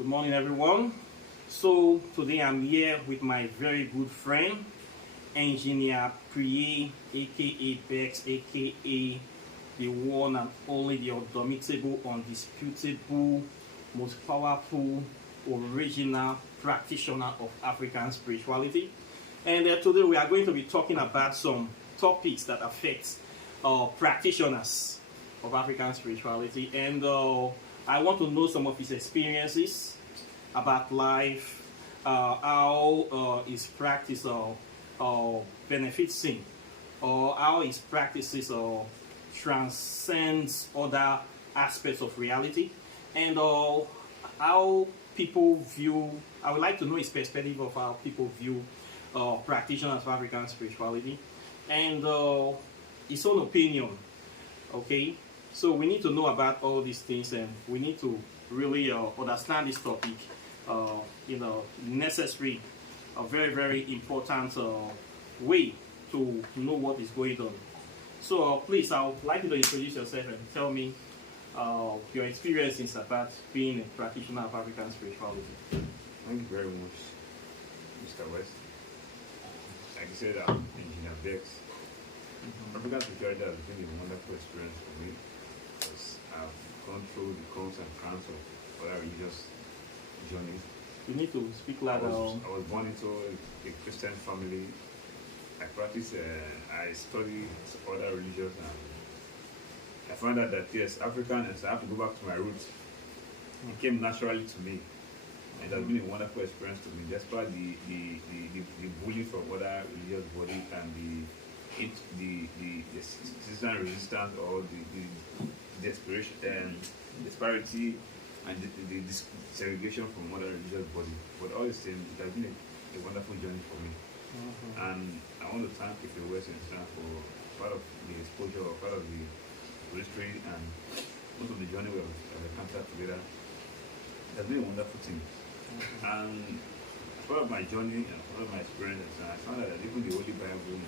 Good morning, everyone. So today I'm here with my very good friend, Engineer Preya, aka Bex, aka the one and only, the indomitable, undisputable, most powerful, original practitioner of African spirituality. And today we are going to be talking about some topics that affect practitioners of African spirituality. And I want to know some of his experiences about life, how his practice benefits him, or how his practices transcends other aspects of reality, and how people view. I would like to know his perspective of how people view practitioners of African spirituality, and his own opinion. Okay, so we need to know about all these things, and we need to really understand this topic in a necessary, a very, very important way to know what is going on. So please, I would like you to introduce yourself and tell me your experiences about being a practitioner of African spirituality. Thank you very much, Mr. West. Like you said, I'm Engineer Bex. African spirituality has been a wonderful experience for me because I've gone through the pros and cons of other religious journeys. You need to speak I louder. was born into a Christian family. I practice, I study other religions, and I found out that yes, African, and so I have to go back to my roots. It came naturally to me. And it has been a wonderful experience to me, despite the bullying from other religious bodies and the resistance or the desperation and disparity and the segregation from other religious bodies. But all the same, it has been a wonderful journey for me. And I want to thank the West Islam for part of the exposure, or part of the history, and most of the journey we have encountered together. It has been a wonderful thing. And as part of my journey and as part of my experience, I found out that even the Holy Bible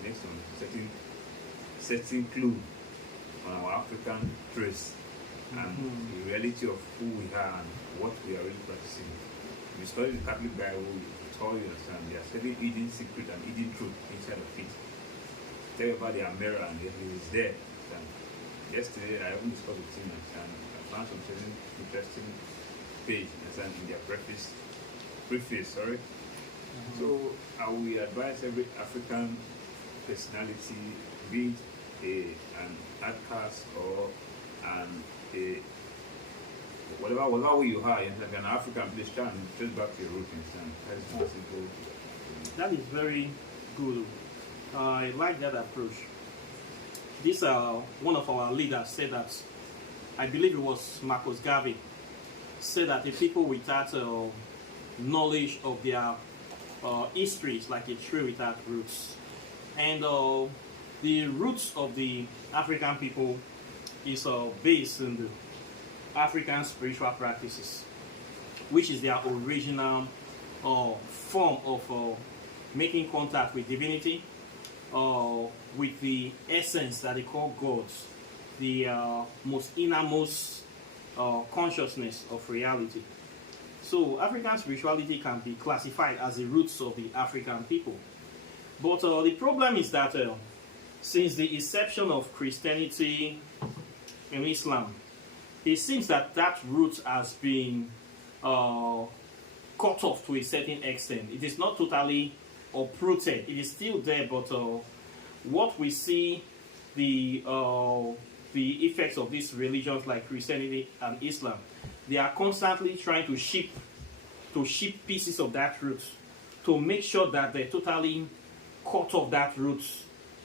makes some certain clue on our African trace and the reality of who we are and what we are really practicing. If you study the Catholic Bible, it's all you understand. There are certain hidden secret and hidden truth inside of it. Tell you about the mirror, and it is there. And yesterday, I even discussed with him, and I found some certain interesting page in their preface. So I will advise every African personality, be it an outcast or whatever way you are, like an African, please try and trace back to your roots. That is more simple. That is very good. I like that approach. This one of our leaders said that, I believe it was Marcus Garvey, said that the people without knowledge of their history is like a tree without roots. And the roots of the African people is based in the African spiritual practices, which is their original form of making contact with divinity, with the essence that they call gods, the most innermost consciousness of reality. So African spirituality can be classified as the roots of the African people. But the problem is that since the inception of Christianity and Islam, it seems that root has been cut off to a certain extent. It is not totally uprooted. It is still there, but what we see, the effects of these religions like Christianity and Islam, they are constantly trying to ship pieces of that root to make sure that they totally cut off that root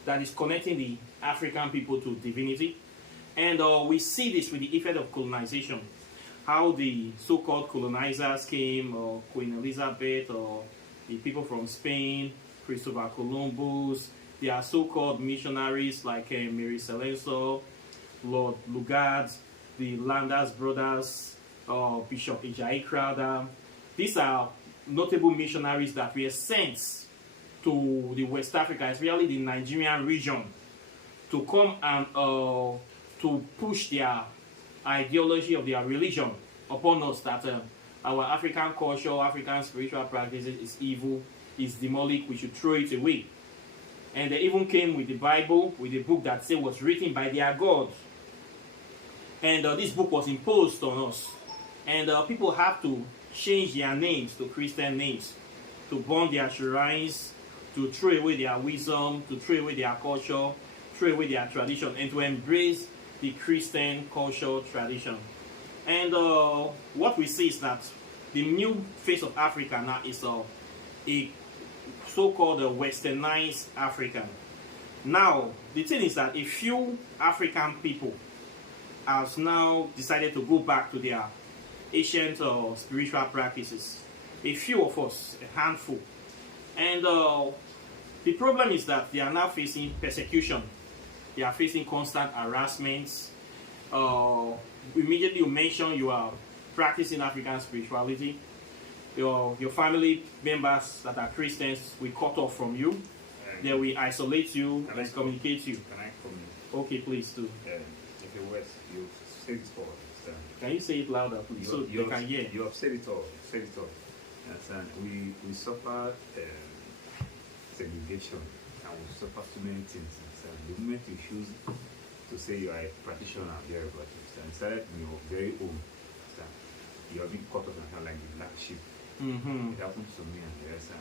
that is connecting the African people to divinity. And we see this with the effect of colonization, how the so-called colonizers came, Queen Elizabeth, or the people from Spain, Christopher Columbus. There are so-called missionaries like Mary Celenso, Lord Lugard, the Landers brothers, Bishop Ajayi Crowther. These are notable missionaries that were sent to the West Africa, especially the Nigerian region, to come and to push their ideology of their religion upon us, that our African culture, African spiritual practices is evil, is demonic, we should throw it away. And they even came with the Bible, with a book that say was written by their God. And this book was imposed on us. And people have to change their names to Christian names, to burn their shrines, to throw away their wisdom, to throw away their culture, throw away their tradition, and to embrace the Christian culture tradition. And what we see is that the new face of Africa now is a so-called westernized African. Now, the thing is that a few African people have now decided to go back to their ancient spiritual practices. A few of us, a handful. And the problem is that they are now facing persecution. They are facing constant harassments. Immediately you mention you are practicing African spirituality. Your family members that are Christians will cut off from you. They will isolate you and excommunicate you. Can I come in? Okay, please do. If it works, you say it all. Can you say it louder, please, so they can hear? You have said it all. Said it all. Understand? We suffer segregation and we suffer too many things. Understand? The moment you choose to say you are a practitioner, you are a practitioner. Instead, you are very own. Understand? You are being caught up in kind of like the black sheep. It happens to me and the rest, and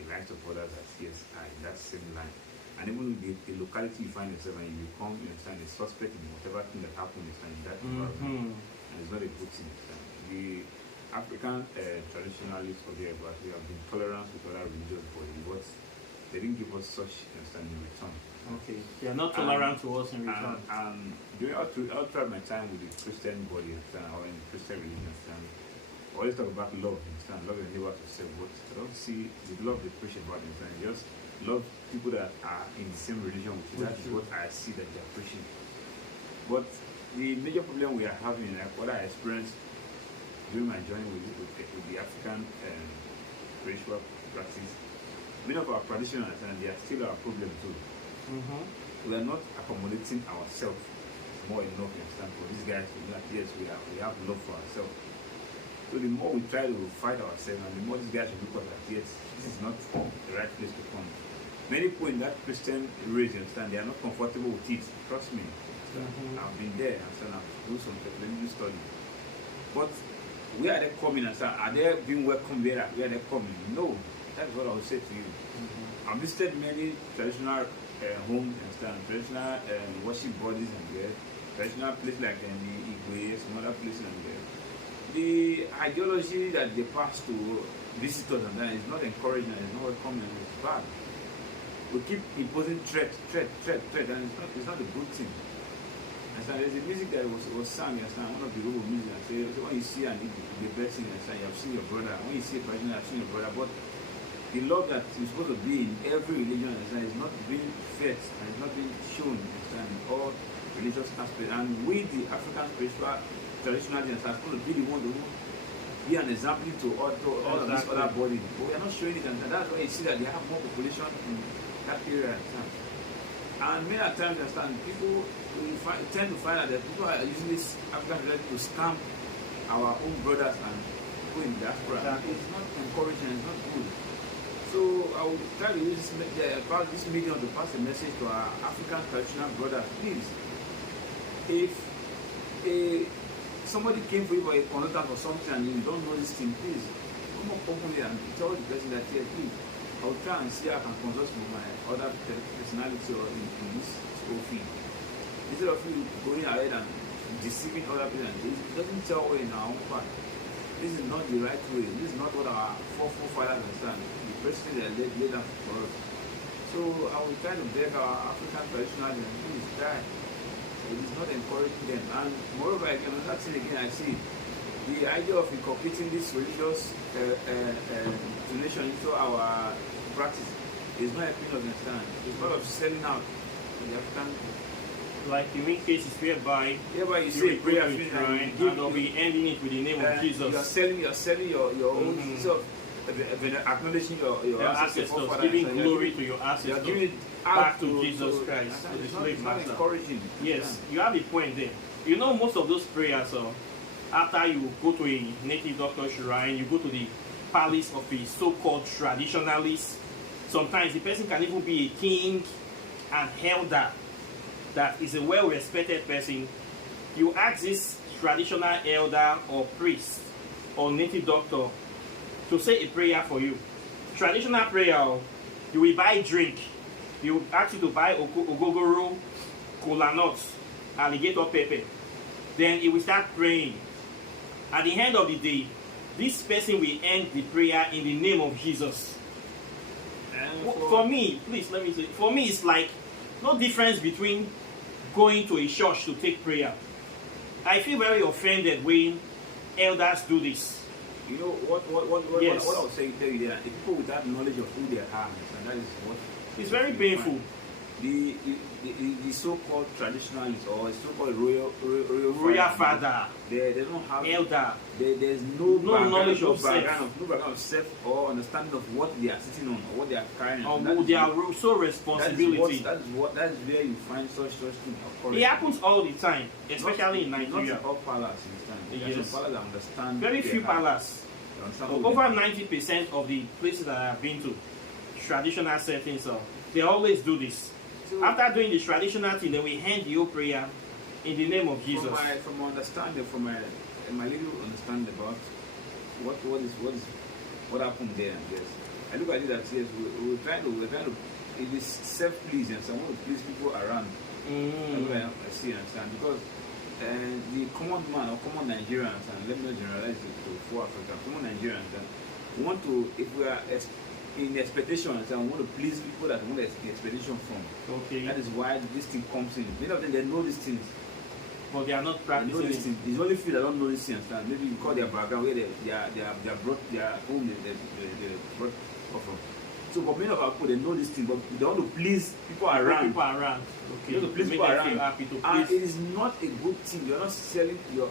the lives of others that yes are in that same line. And even the locality you find yourself and you become, you understand, a suspect in whatever thing that happened in that environment. And it's not a good thing. The African traditionalists of the but we have been tolerant with other religious bodies, but they didn't give us such understanding in return. Okay, they are not tolerant to us in return. And during all throughout my time with the Christian body, understand, or in the Christian religion, understand, I always talk about love, understand, love and neighbor to self, but I don't see the love they preach about, understand, just love people that are in the same religion with you. That is what I see that they are preaching. But the major problem we are having, like what I experienced during my journey with the African spiritual practice, many of our practitioners, and they are still our problem too. We are not accommodating ourselves more enough, understand, for these guys to know that yes, we have love for ourselves. So the more we try to fight ourselves, and the more these guys will look at that yes, this is not the right place to come. Many people in that Christian race, understand, they are not comfortable with it. Trust me. I've been there, understand, I've done some religious study. But where are they coming, understand? Are they being welcomed there? Where are they coming? No. That's what I will say to you. I've visited many traditional homes, understand, traditional worship bodies and there, traditional places like the Igwe, some other places and there. The ideology that they pass to visitors and that is not encouraging, it's not welcoming, it's bad. We keep imposing threat, and it's not a good thing. And so there's a music that was sung, one of the Robo music, and say, when you see an Igbo person, you have seen your brother. When you see a person, you have seen your brother. But the love that is supposed to be in every religion is not being fed and it's not being shown in all religious aspects. And we, the African spiritual traditionalists, are supposed to be the one who be an example to all of these other bodies. But we are not showing it, and that's why you see that they have more population in that area. And many times, people tend to find out that people are using this African religion to scam our own brothers and people in diaspora. It's not encouraging, it's not good. So I will try to use this medium to pass a message to our African traditional brothers. Please, if somebody came for you for a consultant or something and you don't know this thing, please come up openly and tell the person that here, please, I will try and see how I can consult with my other personality or in this whole field. Instead of you going ahead and deceiving other people, it doesn't tell well in our own part. This is not the right way. This is not what our forefathers understand. The precedent that laid down for us. So I will try to beg our African traditionals and please try. It is not encouraging them. And moreover, again, another thing again I see, the idea of incorporating this religious donation into our practice is not helping us understand. It's part of selling out the African. Like you make cases whereby you say prayer and they'll be ending it with the name of Jesus. You are selling your own self, acknowledging your ancestors, giving glory to your ancestors. You are giving it back to Jesus Christ, to the slave master. Encouraging. Yes, you have a point there. You know, most of those prayers after you go to a native doctor shrine, you go to the palace of a so-called traditionalist. Sometimes the person can even be a king, an elder that is a well-respected person. You ask this traditional elder or priest or native doctor to say a prayer for you. Traditional prayer, you will buy drink. You will ask you to buy ogogoro, kola nuts, alligator pepper. Then he will start praying. At the end of the day, this person will end the prayer in the name of Jesus. For me, please let me say, for me it's like no difference between going to a church to take prayer. I feel very offended when elders do this. You know what Yes. what I was saying, tell you there, the people without knowledge of who they are, and that is what It's very painful. The so-called traditionalists or so-called Royal father, they don't have elder, there's no knowledge of self, no background of self or understanding of what they are sitting on or what they are carrying, or their sole responsibility. That is where you find such things occurring. It happens all the time, especially in Nigeria. Not in all palaces, Yes. some palaces that understand. Very few palaces. Over 90% of the places that I have been to, traditional settings, they always do this. So, after doing the traditional thing, then we hand the whole prayer in the name of Jesus. From my understanding, from my little understanding about what happened there, yes, I look at it that yes, we're trying to. It is self-pleasing, so I want to please people around. That's what I see and understand, because the common man or common Nigerians, and let me not generalize it to full Africa, common Nigerians, we want to, if we are in expectations, and we want to please people that we want the expectation from. Okay. That is why this thing comes in. Many of them, they know these things, but they are not practicing it. It's only few that don't know these things. Maybe because their background, where they brought their home, they brought from. So, but many of our people, they know this thing, but they want to please people around. Okay. You want to please people around. Happy to and please. it is not a good thing. You're not selling your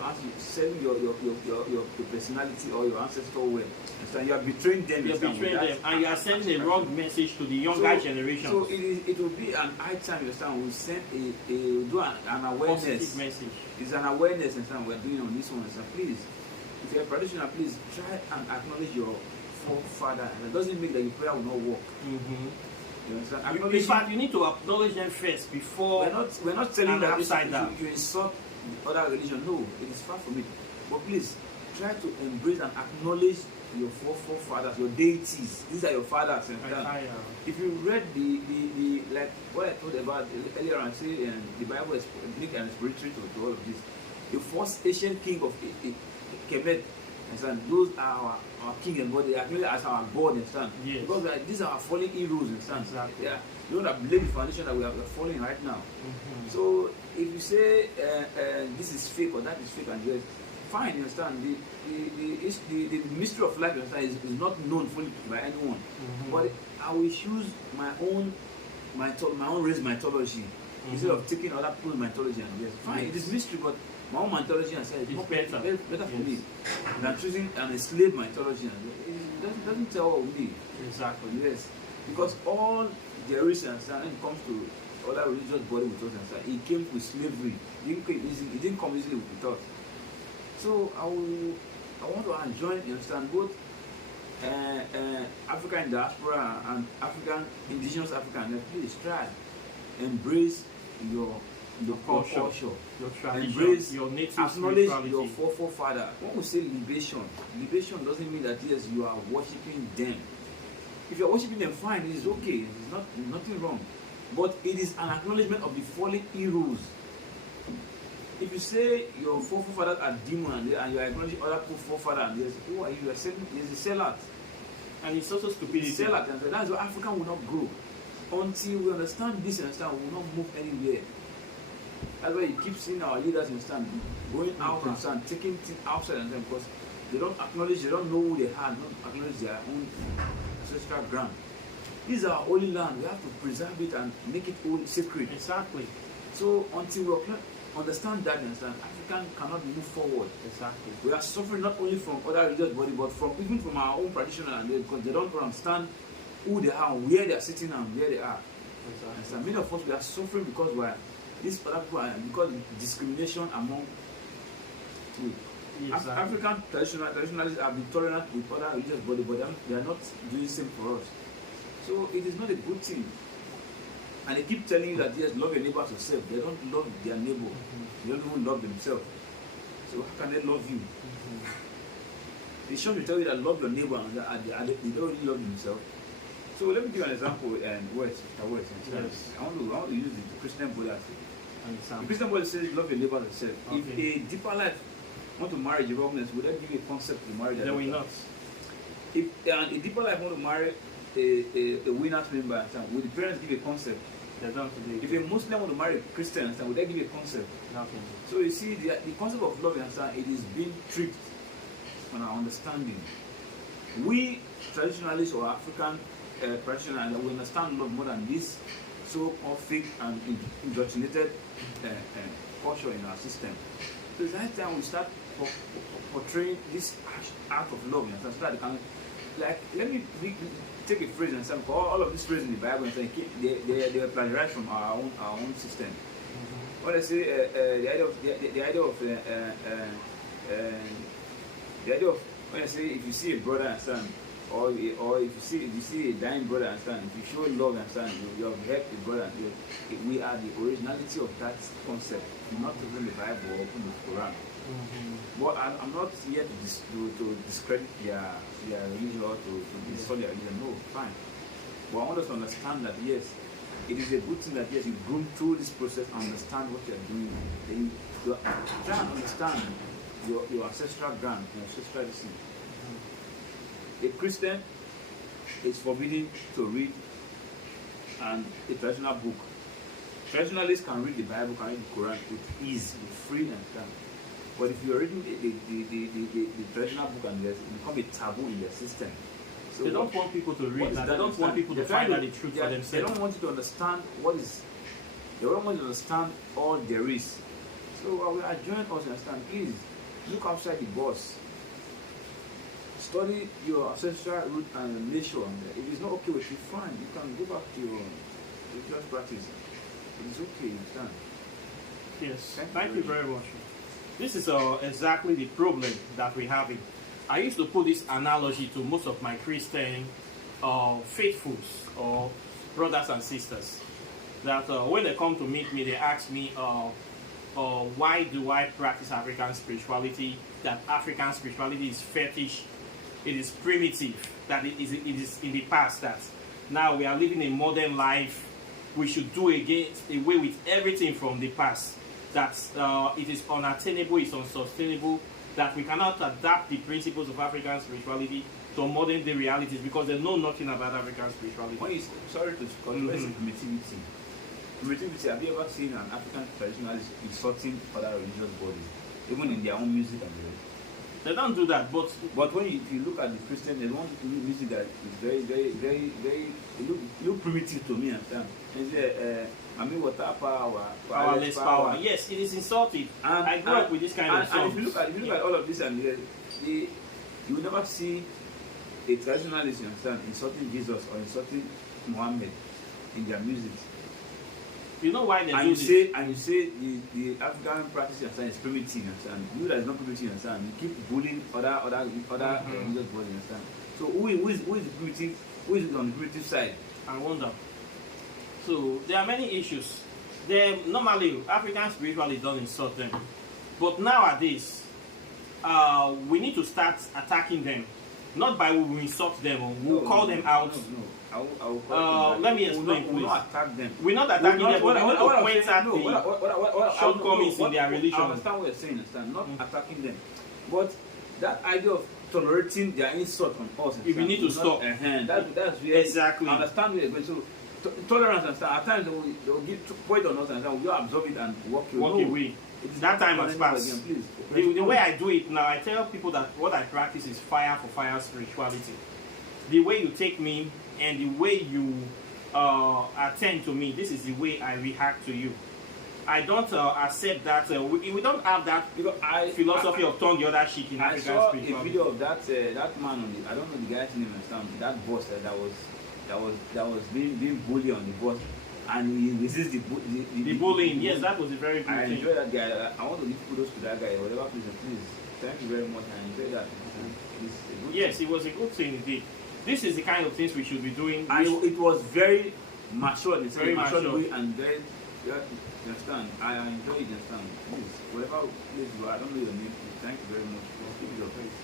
personality or your ancestral way. So you are betraying them. You're betraying them, and you are sending a wrong message to the younger generation. So it will be an high time. You understand? We send an awareness. Positive message. It's an awareness. And we're doing on this one. So please, if you're a practitioner, please try and acknowledge your forefather. It doesn't mean that your prayer will not work. You understand? In fact, you need to acknowledge them first before. We're not telling that you insult other religion. No, it is far from it. But please try to embrace and acknowledge your forefathers, your deities. These are your fathers. If you read the like what I told about earlier, I say the Bible is unique and spiritual to all of this. The first ancient king of Kemet, understand? Those are our king and God. They are really as our God, understand? Yes. Because these are our fallen heroes, understand? Exactly. Yeah. You know that lay the foundation that we are falling right now. So if you say this is fake or that is fake, and just fine, you understand? The mystery of life, you understand, is not known fully by anyone. But I will choose my own race mythology instead of taking other people's mythology and yes, fine. It is mystery, but my own mythology and it's more better for me than choosing an enslaved mythology. It doesn't tell me. Exactly. Yes, because all there is, and when it comes to other religious body with us, and it came with slavery. It didn't come easily with us. So I want to join, you understand, both African diaspora and indigenous African. Please try, embrace your culture, your tradition, embrace, your native acknowledge spirituality. your forefather. When we say libation doesn't mean that yes, you are worshiping them. If you are worshiping them, fine, it is okay. It's nothing wrong. But it is an acknowledgement of the fallen heroes. If you say your forefathers are demons and you are acknowledging other people's forefathers, and who are you? You are saying there's a sellout. And it's also stupidity. Sellout, and that's why Africa will not grow. Until we understand this, we will not move anywhere. That's why you keep seeing our leaders going out and taking things outside because they don't acknowledge, they don't know who they are, don't acknowledge their own ancestral ground. This is our holy land. We have to preserve it and make it all sacred. Exactly. So until we understand that, African cannot move forward. Exactly. We are suffering not only from other religious bodies, but even from our own traditional, because they don't understand who they are, where they are sitting, and where they are. Exactly. And many of us we are suffering because we are this other people, because discrimination among Yes, African traditionalists have been tolerant with other religious bodies, but they are not doing the same for us. So it is not a good thing. And they keep telling you that yes, love your neighbor as yourself. They don't love their neighbor. They don't even love themselves. So how can they love you? They should tell you that love your neighbor and they don't really love themselves. So let me give you an example. And West. I want to use the Christian body as the Christian body says love your neighbor as yourself. Okay. If a deeper life want to marry Jehovah's Witness, would that give a concept to marry? They will not. If a deeper life want to marry a winner's member, would the parents give a concept? They don't. If a Muslim want to marry a Christian, would they give a concept? Nothing. So you see, the concept of love, it is being tricked on our understanding. We traditionalists or African practitioners, we understand love more than this so-called fake and indoctrinated culture in our system. So it's high time we start portraying this art of love. So that can, like, let me take a phrase and say, all of these phrases in the Bible, and say they are plagiarized from our own system. What I say, the idea of when I say, if you see a brother and son, or if you see a dying brother and son, if you show love and son, you have helped the brother. We are the originality of that concept, not even the Bible or even the Quran. But I'm not here to discredit their religion or to destroy their religion. No, fine. But I want us to understand that yes, it is a good thing that yes, you go through this process and understand what you are doing. Then you try and understand your ancestral ground, your ancestral descent. A Christian is forbidden to read a traditional book. Traditionalists can read the Bible, can read the Quran with ease, with freedom. But if you're reading the traditional book and it become a taboo in their system. So they don't want people to read that. They don't want people to find out the truth for themselves. They don't want you to understand they don't want you to understand all there is. So we are joining us to understand, please look outside the box. Study your ancestral root and nature. If it's not okay with you, fine. You can go back to your religious practice. It's okay, you understand? Yes, thank you very much. This is exactly the problem that we're having. I used to put this analogy to most of my Christian faithfuls or brothers and sisters. That when they come to meet me, they ask me, why do I practice African spirituality? That African spirituality is fetish, it is primitive, that it is in the past, that now we are living a modern life, we should do away with everything from the past, that it is unattainable, it's unsustainable, that we cannot adapt the principles of African spirituality to modern day realities because they know nothing about African spirituality. Sorry to call you primitivity. Primitivity, have you ever seen an African traditionalist insulting other religious bodies, even in their own music and the rest? They don't do that, but when if you look at the Christian, they want music that is very, very, very, very look primitive to me. And say, I mean, water powerless power. Yes, it is insulting. And I grew up with this kind of songs. And if you look at all of this, and you will never see a traditionalist, insulting Jesus or insulting Muhammad in their music. You know why they do this? You say the African practice is primitive, and you that is not primitive, you keep bullying other religious bodies, So who is the primitive? Who is on the primitive side? I wonder. So there are many issues. Normally African spirituality doesn't insult them, but nowadays we need to start attacking them. Not by we insult them or we'll call them out. I will call them. Let me explain, please. We will not attack them. We're not attacking them, but we want to point at the shortcomings in their religion. I understand what you're saying, not attacking them. But that idea of tolerating their insult from us, if we need to stop. That's really, exactly. I understand where you're going. So tolerance, at times they will give point on us and we'll absorb it and walk away. That time has passed. The way I do it now, I tell people that what I practice is fire for fire spirituality. The way you take me and the way you attend to me, this is the way I react to you. I don't accept that. We don't have that philosophy of turn the other cheek in African spirituality. I saw a video of that man on the, I don't know the guy's name, that boss that was being bullied on the bus. And he resists the bullying. Yes, that was a very good thing. I enjoy that guy. I want to give kudos to that guy. Whatever, please Thank you very much. I enjoyed that. This is a good Yes, it was a good thing indeed. This is the kind of things we should be doing. and it was very mature, it's Very very mature mature. way, and very, you understand. I enjoy it, understand. Please, whatever place you are, I don't know your name. Thank you very much. Give me your face.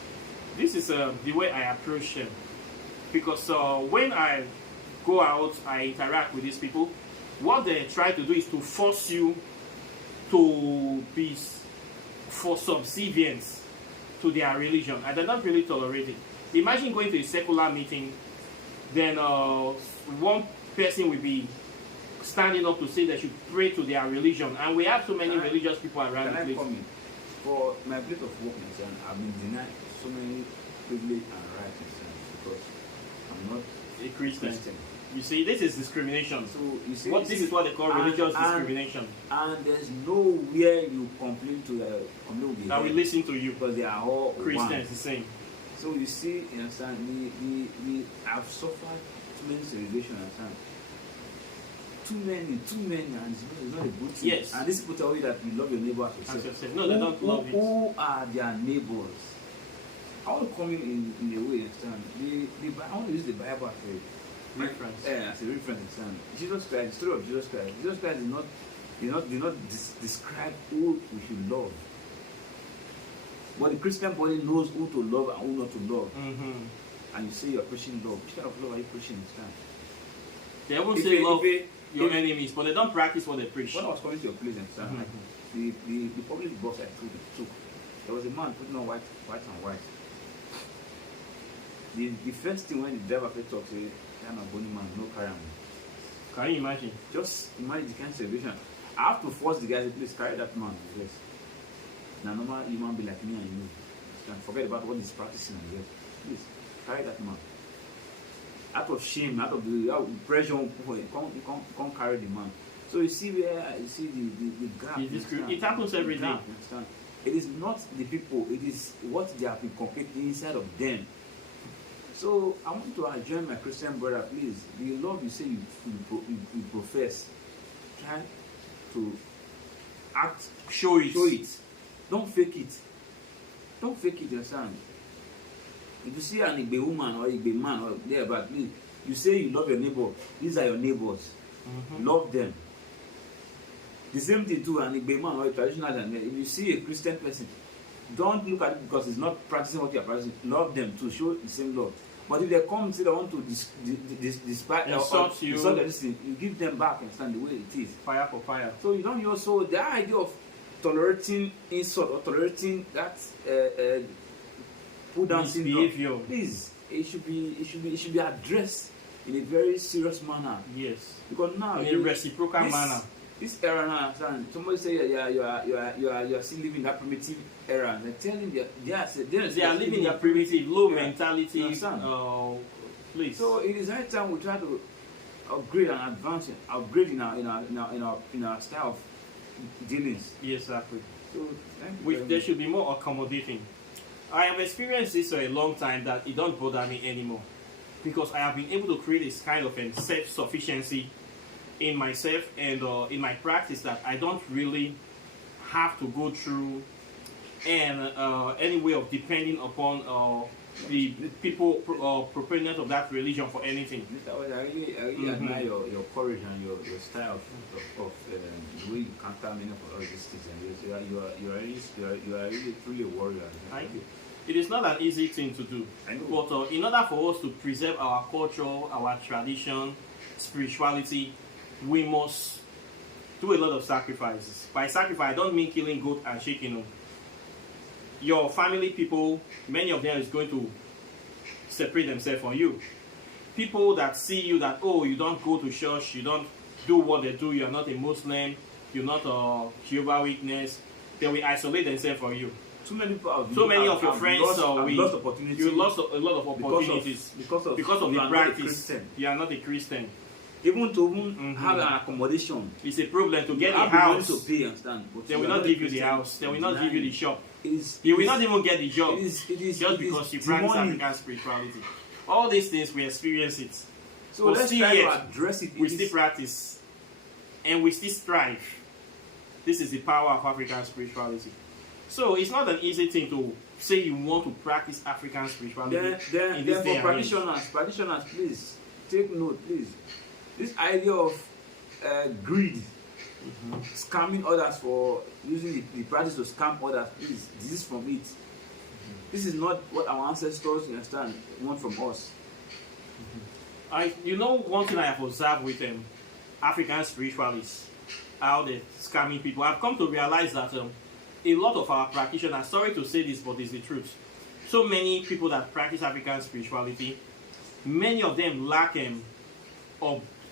This is the way I approach them, because when I go out, I interact with these people. What they try to do is to force you to be for subservience to their religion, and they're not really tolerating. Imagine going to a secular meeting, then one person will be standing up to say they should pray to their religion, and we have so many religious people around the Can I place. come in? For my place of work, I've been denied so many privilege and rights because I'm not A Christian. Christian. You see, this is discrimination. So you see, This is what they call religious discrimination. And there's nowhere you complain to complain with the That we head, listen to you. because they are all Christians one. the same. So you see, you understand, we have suffered too many segregation, understand. Too many, and it's not a good thing. Yes. And these people tell you that you love your neighbor as As yourself. yourself. No, they don't love it. Who are their neighbors? I want to come in a way, understand. I want to use the Bible as a Reference. as a reference, understand. Jesus Christ, the story of Jesus Christ. Jesus Christ did not describe who we should love. But the Christian body knows who to love and who not to love. And you say you're preaching love. Which kind of love are you preaching, understand? They won't say love your enemies, but they don't practice what they preach. When I was coming to your place, understand, the public bus I took, there was a man putting on white and white. The first thing when the driver first talks, say, I'm a bony man, no carry on. Can you imagine? Just imagine the kind of celebration. I have to force the guy to please carry that man. Yes. Now, normal human be like me and you. And forget about what he's practicing and yes. Please carry that man. Out of shame, out of the pressure on people, you can't carry the man. So you see where you see the gap. It happens every day. Understand? It is not the people, it is what they have inculcated inside of them. So I want to adjourn my Christian brother, please. The love you say you profess, try to act, Show it. Don't fake it. Don't fake it, understand? If you see an Igbe woman or Igbe man or there, but please, you say you love your neighbor. These are your neighbors. Love them. The same thing too, an Igbe man or a traditional man. If you see a Christian person, don't look at it because it's not practicing what you are practicing. Love them to show the same love. But if they come and say they want to despite insult you, you give them back, understand the way it is. Fire for fire. So you don't also the idea of tolerating insult or tolerating that put down misbehavior. Please, it should be addressed in a very serious manner. Yes. Because now In a reciprocal manner. This era now, somebody say you are still living that primitive era. They're telling they are living in a primitive, low era. mentality place. So it is high time we try to upgrade and advance, upgrade in our style of dealings. Yes, exactly. So There should be more accommodating. I have experienced this for a long time that it don't bother me anymore, because I have been able to create this kind of self-sufficiency in myself and in my practice, that I don't really have to go through any way of depending upon the people proponents of that religion for anything. I really admire your courage and your style of the way you counter many of all these things. And you are really truly a warrior. Thank you. It is not an easy thing to do, but in order for us to preserve our culture, our tradition, spirituality, we must do a lot of sacrifices. By sacrifice, I don't mean killing goat and chicken. Your family people, many of them is going to separate themselves from you. People that see you that, oh, you don't go to church, you don't do what they do, you're not a Muslim, you're not a Jehovah's Witness, they will isolate themselves from you. Too many people so many of your friends lost opportunities. You lost a lot of opportunities because of the practice. You are not a Christian. Even to have an accommodation, it's a problem to get a house. To pay, understand? They will not give you the house. They will not give you the shop. You will not even get the job. Just because you practice African spirituality. All these things we experience it. So let's try to address it. We still practice, and we still strive. This is the power of African spirituality. So it's not an easy thing to say you want to practice African spirituality in this day for and age. practitioners, please take note, please. This idea of greed, scamming others for using the practice to scam others, please desist from it. This is not what our ancestors, you understand, want from us. One thing I have observed with African spiritualists, how they're scamming people, I've come to realize that a lot of our practitioners, sorry to say this, but it's the truth, so many people that practice African spirituality, many of them lack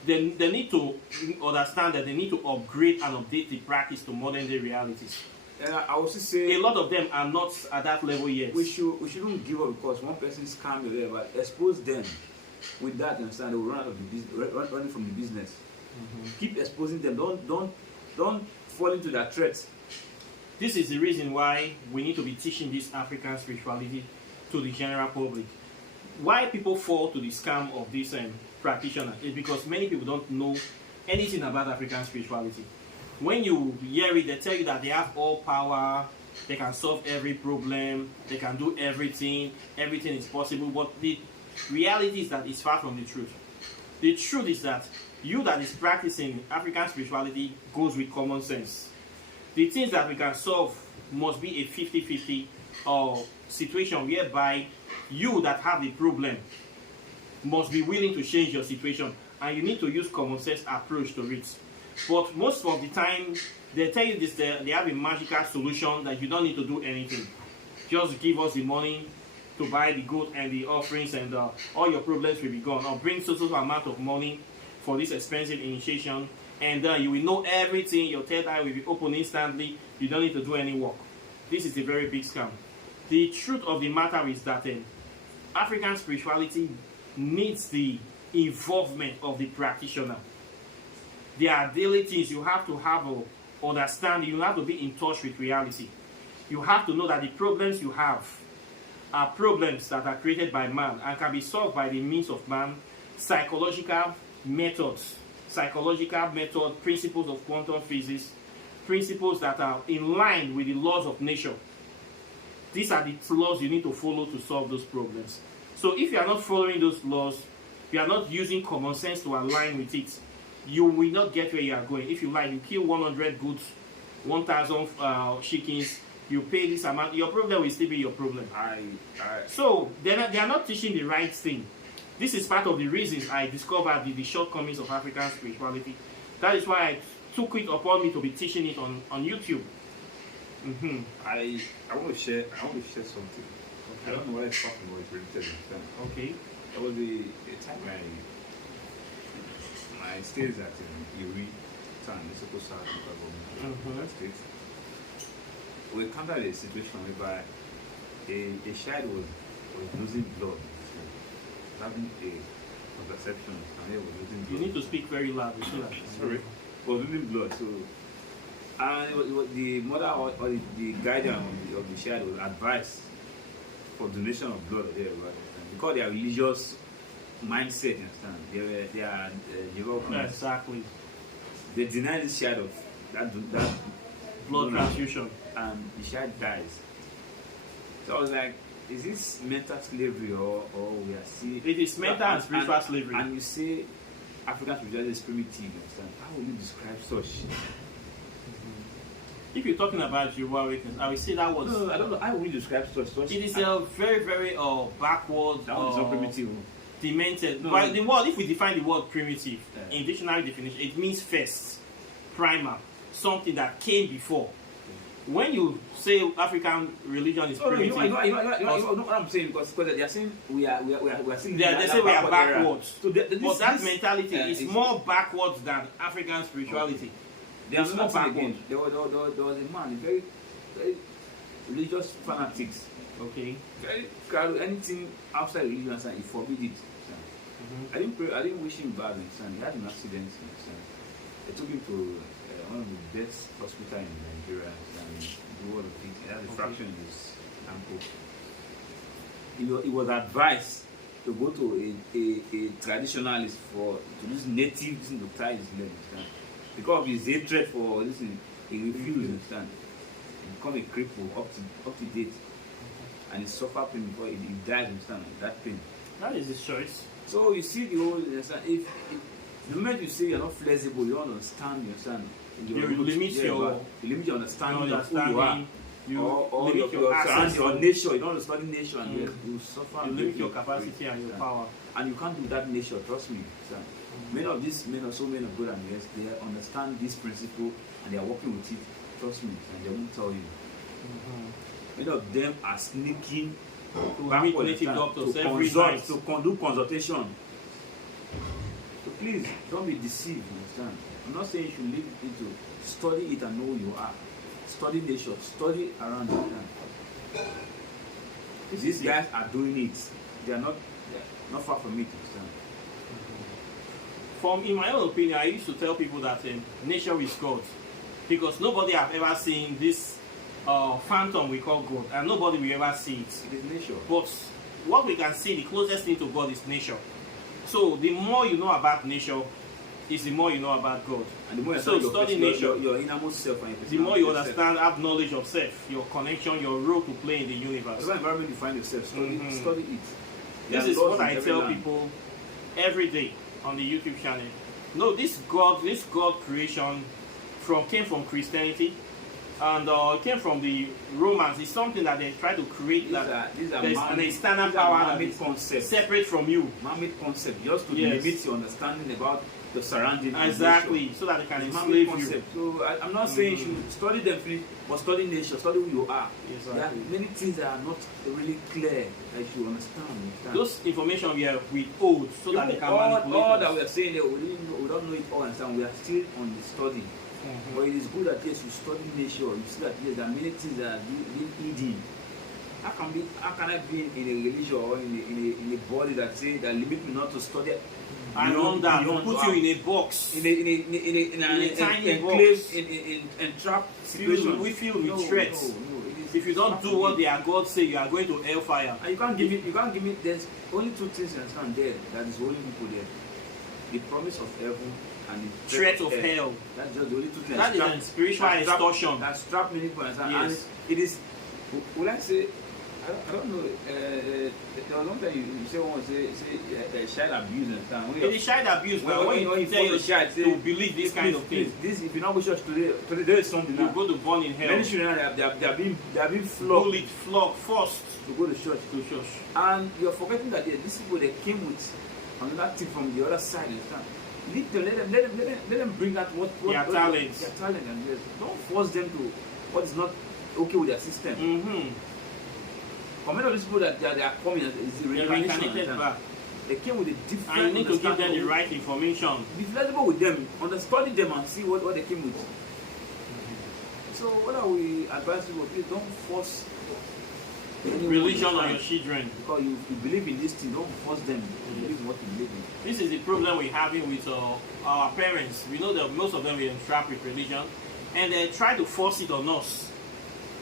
they need to understand that they need to upgrade and update the practice to modern day realities. I also say a lot of them are not at that level yet. We shouldn't give up because one person scam you, but expose them. With that, you understand, they will run out of the business, running from the business. Keep exposing them. Don't fall into their threats. This is the reason why we need to be teaching this African spirituality to the general public. Why people fall to the scam of this practitioner is because many people don't know anything about African spirituality. When you hear it, they tell you that they have all power, they can solve every problem, they can do everything is possible, but the reality is that it's far from the truth. The truth is that you that is practicing African spirituality goes with common sense. The things that we can solve must be a 50-50 situation whereby you that have the problem must be willing to change your situation, and you need to use common sense approach to it. But most of the time, they tell you this, they have a magical solution that you don't need to do anything. Just give us the money to buy the goat and the offerings, and all your problems will be gone. Or bring so amount of money for this expensive initiation, and you will know everything. Your third eye will be open instantly. You don't need to do any work. This is a very big scam. The truth of the matter is that African spirituality needs the involvement of the practitioner. There are daily things you have to have understanding. You have to be in touch with reality. You have to know that the problems you have are problems that are created by man and can be solved by the means of man. Psychological methods, principles of quantum physics, principles that are in line with the laws of nature. These are the laws you need to follow to solve those problems. So if you are not following those laws, you are not using common sense to align with it, you will not get where you are going. If you like, you kill 100 goats, 1,000 chickens, you pay this amount, your problem will still be your problem. So they are not teaching the right thing. This is part of the reasons I discovered the shortcomings of African spirituality. That is why I took it upon me to be teaching it on YouTube. I want to share something. Okay. I don't know what it's talking about. It's related to them. Okay. There was a time my state is at Erie town, the Socio-political government of that state. We encountered a situation whereby a child was losing blood, having a contraception, and he was losing blood. You need to speak very loud. Sorry. Was losing blood, so. And it was the mother or the guardian of the child was advised for donation of blood there, because they are religious mindset, you understand? They are developed. Exactly. They deny this child of that blood transfusion, and the child dies. So I was like, is this mental slavery or we are seeing? It is mental and spiritual slavery. And you say African spirituality is primitive, you understand? How will you describe such? If you're talking about Yoruba awakening, I will say that was. No, I don't know. How will you describe such? It is a very, very backward. That was not primitive. Demented. No, but the word, if we define the word primitive in dictionary definition, it means first, primer, something that came before. When you say African religion is primitive, you know what I'm saying, because they are saying we are saying they say we are backwards. So but that mentality is more backwards than African spirituality. They are more backwards. There was a man, very religious fanatics. Okay. Very crowded. Anything outside religion, he forbid it. I didn't wish him bad. He had an accident. They took him to one of the best hospital in Nigeria, and the world of it. He had a fracture in his ankle. He was advised to go to a traditionalist to use native to tie his leg. Because of his hatred for this, he refused. He become a cripple up to date. and he suffer pain before he dies, understand, that pain. That is his choice. So you see the whole, understand, if the moment you say you're not flexible, you don't understand, you understand. You limit your understanding of who you are. You or limit your access, your nature. You don't study nature, and you suffer. You limit your capacity and your power. And you can't do that nature, trust me. So, many of these men, or so many of God and yes, they understand this principle and they are working with it, trust me, and they won't tell you. Many of them are sneaking backwards to do consultation. So please, don't be deceived, understand. I'm not saying you should leave it into study it and know who you are. Study nature, study around it. These guys are doing it. They are not far from it, understand. In my own opinion, I used to tell people that nature is God, because nobody have ever seen this phantom we call God, and nobody will ever see it. It is nature. But what we can see, the closest thing to God is nature. So the more you know about nature, is the more you know about God. And the more you study nature, your innermost self, and the more you understand, have knowledge of self, your connection, your role to play in the universe. Whatever environment you find yourself, study it. This is what I tell people every day on the YouTube channel. No, this God creation came from Christianity, and it came from the Romans. It's something that they try to create. There's an external power that is separate from you. Man-made concept, just to limit your understanding about the surrounding. Exactly, so that they can enslave you. So I'm not saying you should study them, but study nature, study who you are. Exactly. There are many things that are not really clear that you should understand. Those information we are withhold so that they can manipulate all us. that we are saying there, we don't know it all, understand. We are still on the study. But it is good that yes, you study nature. You see that yes, there are many things that are being hidden. How can I be in a religion or in a body that limit me not to study? I want that to put you in a box, in a tiny box, in trap situation. We feel with threats. If you don't do what their God say, you are going to hellfire. And you can't give me. There's only two things you understand there that is holding people there: the promise of heaven and the threat of hell. That's just the only two things. That is spiritual extortion. That's trap many people. Yes. And it is. Will I say? I don't know. There was one time you say one say child abuse and stuff. It is child abuse. When you tell your child to believe this kind of thing, this if you not go to church today there is something. You go to burn in hell. Many children they are being flogged, forced to go to church. And you're forgetting that these people they came with another thing from the other side and stuff. Let them bring out what their talent. Their talent, and yes, don't force them to what is not okay with their system. For many of these people that they are coming is the reincarnated back. They came with a different. And you need to give them the right information. Be flexible with them, study them and see what they came with. So what are we advising people? Please don't force religion on your children. Because you believe in this thing, don't force them to believe in what you believe in. This is the problem we're having with our parents. We know that most of them are entrapped with religion, and they try to force it on us.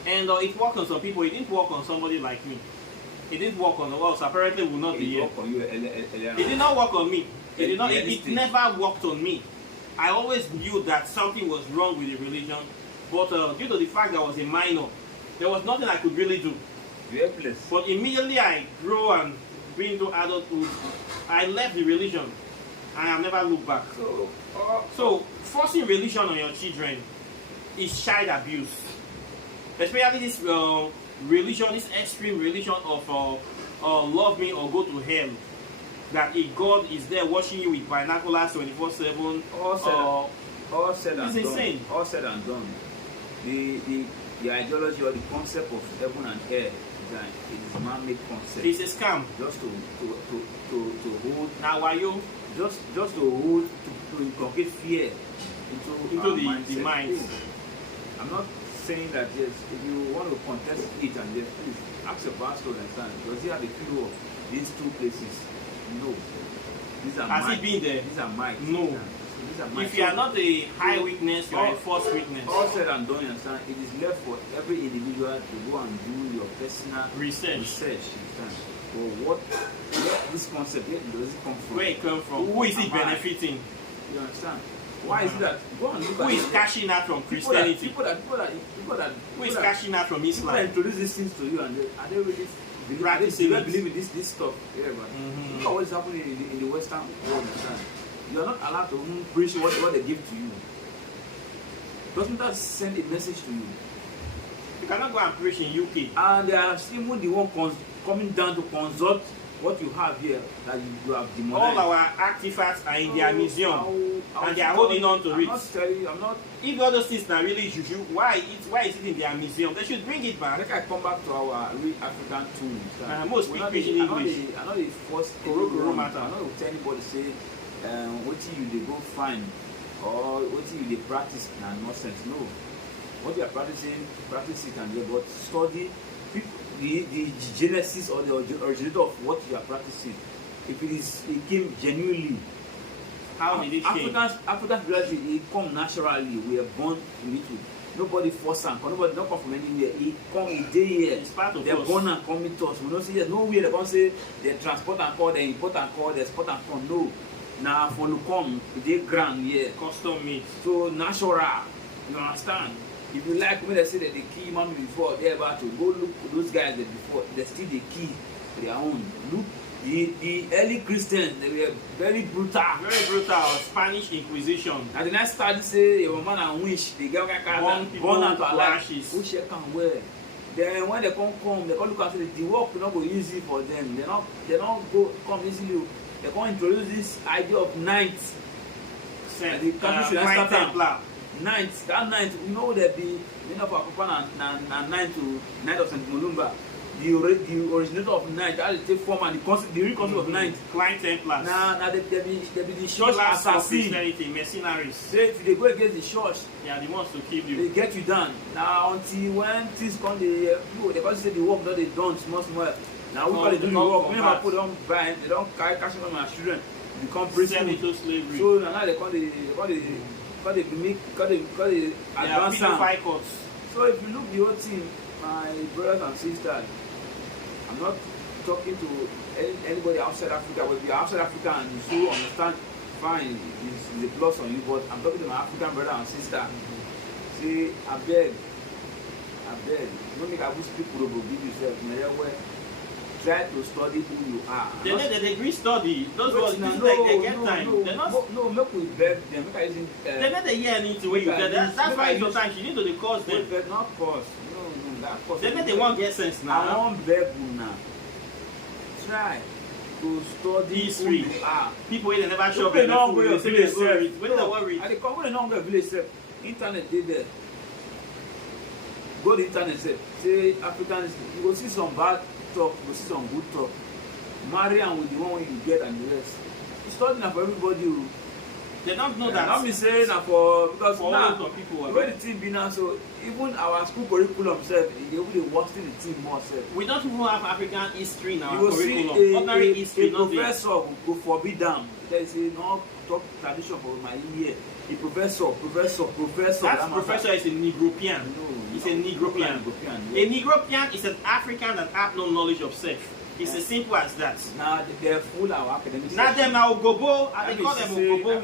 And it worked on some people. It didn't work on somebody like me. It didn't work on the world, so apparently will not be here. It did not work on me. It never worked on me. I always knew that something was wrong with the religion, but due to the fact that I was a minor, there was nothing I could really do. Helpless. But immediately I grew and grew into adulthood, I left the religion. I have never looked back. So forcing religion on your children is child abuse. Especially this religion, this extreme religion of love me or go to hell. That if God is there watching you with binoculars 24/7, all said and done. Insane. All said and done. The ideology or the concept of heaven and hell it is a man-made concept. It's a scam. Just to hold. Now why you? Just to hold to inculcate fear into the mind. I'm not saying that yes, if you want to contest it and yes, please ask your pastor and son, does he have a clue of these two places? No. These are Has he been there? These are mics. No. These are mics. If you are not a high witness, you are a false witness. All said and done, understand, it is left for every individual to go and do your personal research. Well, where this concept, where does it come from? Where it come from? Who is it benefiting? You understand? Why is it that go and look Who at is it. cashing out from Christianity? People that Who is cashing out from people that Islam? introduce these things to you and they really Practicing it. believe in this stuff. Yeah, but look at what is happening in the Western world. You are not allowed to even preach what they give to you. Doesn't that send a message to you? You cannot go and preach in UK. And they are even the one coming down to consult what you have here that you have demonized. All our artifacts are in their museum, and they are holding on to it. I'm not. If all those things are really juju, why is it in their museum? They should bring it back. Like I come back to our real African tools. Most speak pidgin English. I know the first Koro matter. I know tell anybody say what you they go find or what you they practice na nonsense. No, what you are practicing, practice it and there, but study the genesis or the originator of what you are practicing. If it came genuinely. How did it change? Africans realize it come naturally. We are born in it. Nobody force and nobody don't come from anywhere. It come a day here. It's part of they're us. born and come to us. We don't see there's no way they're gonna say they transport and call, they import and call, they export and call. No. Now for the come, they grand here. Custom made. So natural. You understand? If you like when they say that they kill human before, they're about to go look for those guys that before they still they kill their own. Look, the early Christians, they were very brutal. Very brutal. Spanish Inquisition. And the next time they say a man and wish they get born out to ashes. Who share can wear. Then when they come, they come look at it, the work will not go easy for them. They not go come easily. They come introduce this idea of ninth. The country should start ninth. That ninth, you know there be enough of Papa and ninth to ninth of St. Mulumba. The originator of ninth, that is take form and the real concept of ninth. Client Templars. Now they be the church assassin. Mercenaries. Say if they go against the church, they are the ones to kill you. They get you down. Now until when things come, they can't say the work that they done small. Now we can't do the work. Whenever people don't buy, they don't carry cash on my children. Become prisoners. Slavery. So now they advance them. So if you look the whole thing, my brothers and sisters, I'm not talking to anybody outside Africa. But if you're outside Africa and you so understand, fine, it's a plus on you. But I'm talking to my African brother and sister. Say, I beg, don't make Abu people to give yourself. Try to study who you are. They need a degree study. Those ones, they get time. They're not. No, make we beg them. They need a year need to wait. That's why sometimes you need to course them. Not course. No, that course. They need the one get sense now. I want beg you now. Try to study history. Who you are. People they never show up. They don't go to village. When they worry. And they come when they don't go village. Internet dey there. Go to internet say Africans. You will see some bad talk, you see some good talk. Marry and with the one you get and the rest. It's studying for everybody. They don't know that. I'm saying for because for now people the way the team be now, so even our school curriculum self, they will watch the team more self. We don't even have African history in our you curriculum. See Ordinary history, a professor go forbid them. They say no talk tradition for my year. A professor. That professor is a Negropean. No, he's a Negropean. A Negropean is an African that have no knowledge of self. It's as simple as that. Now they're full of academics. Now them now Ogobo, and they call them Ogobo.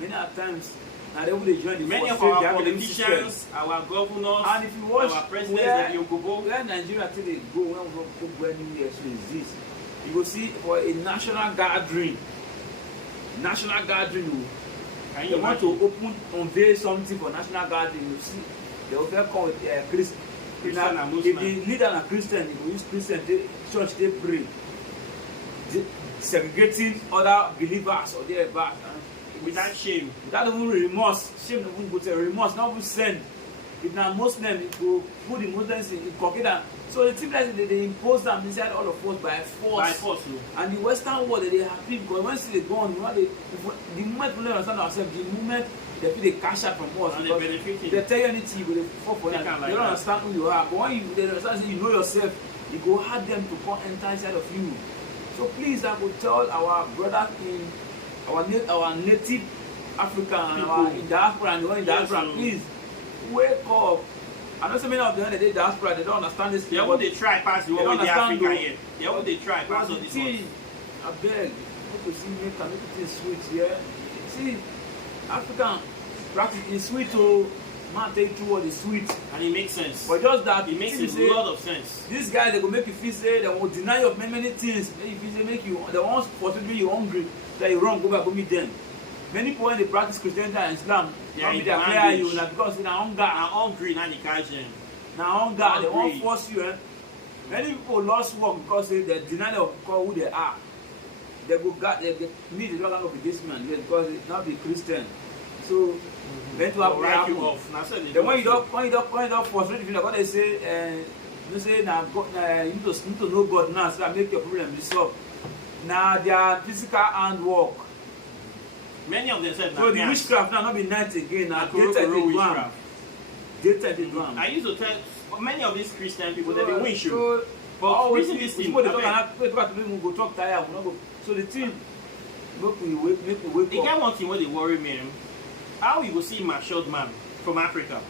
Many times, now they will join the many of our politicians, our governors, and if you watch our presidents, they Ogobo. Where Nigeria till they go when anywhere so exist, you will see for a national gathering. They want to unveil something for national gathering. You see, they will come with Christian and Muslim. If the leader and Christian, they will use Christian church, they pray. Segregating other believers or their back. Without shame. Without even remorse. Shame even go to remorse, not even send. If now Muslim, it will put the Muslims in Kokida. So it seems like they impose them inside all of us by force. By force, and the Western world, they are happy because once they go on, the moment we understand ourselves, the moment they feel they cash out from us, and they tell you anything, but they fall for that. They don't understand who you are. But when they understand you know yourself, you go hard them to come enter inside of you. So please, I would tell our brother in our native African and our in diaspora and the one in diaspora, please wake up. I know so many of them they diaspora, they don't understand this. They won't they try pass the one with the Africa here. They won't they try pass on this one. I beg, hope you see make it sweet here. See, African practice is sweet oh. Man take through what is sweet. And it makes sense. But just that it makes a lot of sense. This guy they go make you feel say they will deny you of many things. Make you feel say make you they want possibly you hungry, that you run, go back, go meet them. Many people when they practice Christianity and Islam, they clear you now because na hunger and hungry now they catch them. Now hunger they won't force you. Many people lost work because they deny them of who they are. They go they need the log of this man because they not be Christian. So then to have write you off. Then when you don't frustrate you, what they say, you say now you need to know God now, so that make your problem resolve. Now their physical handwork. Many of them said so the witchcraft now not be night again. Now dated the drum. I used to tell many of these Christian people that they wish you. But always this thing. Go talk tire. So the thing make we wake up. The guy one thing what they worry me. How you go see matured man from Africa,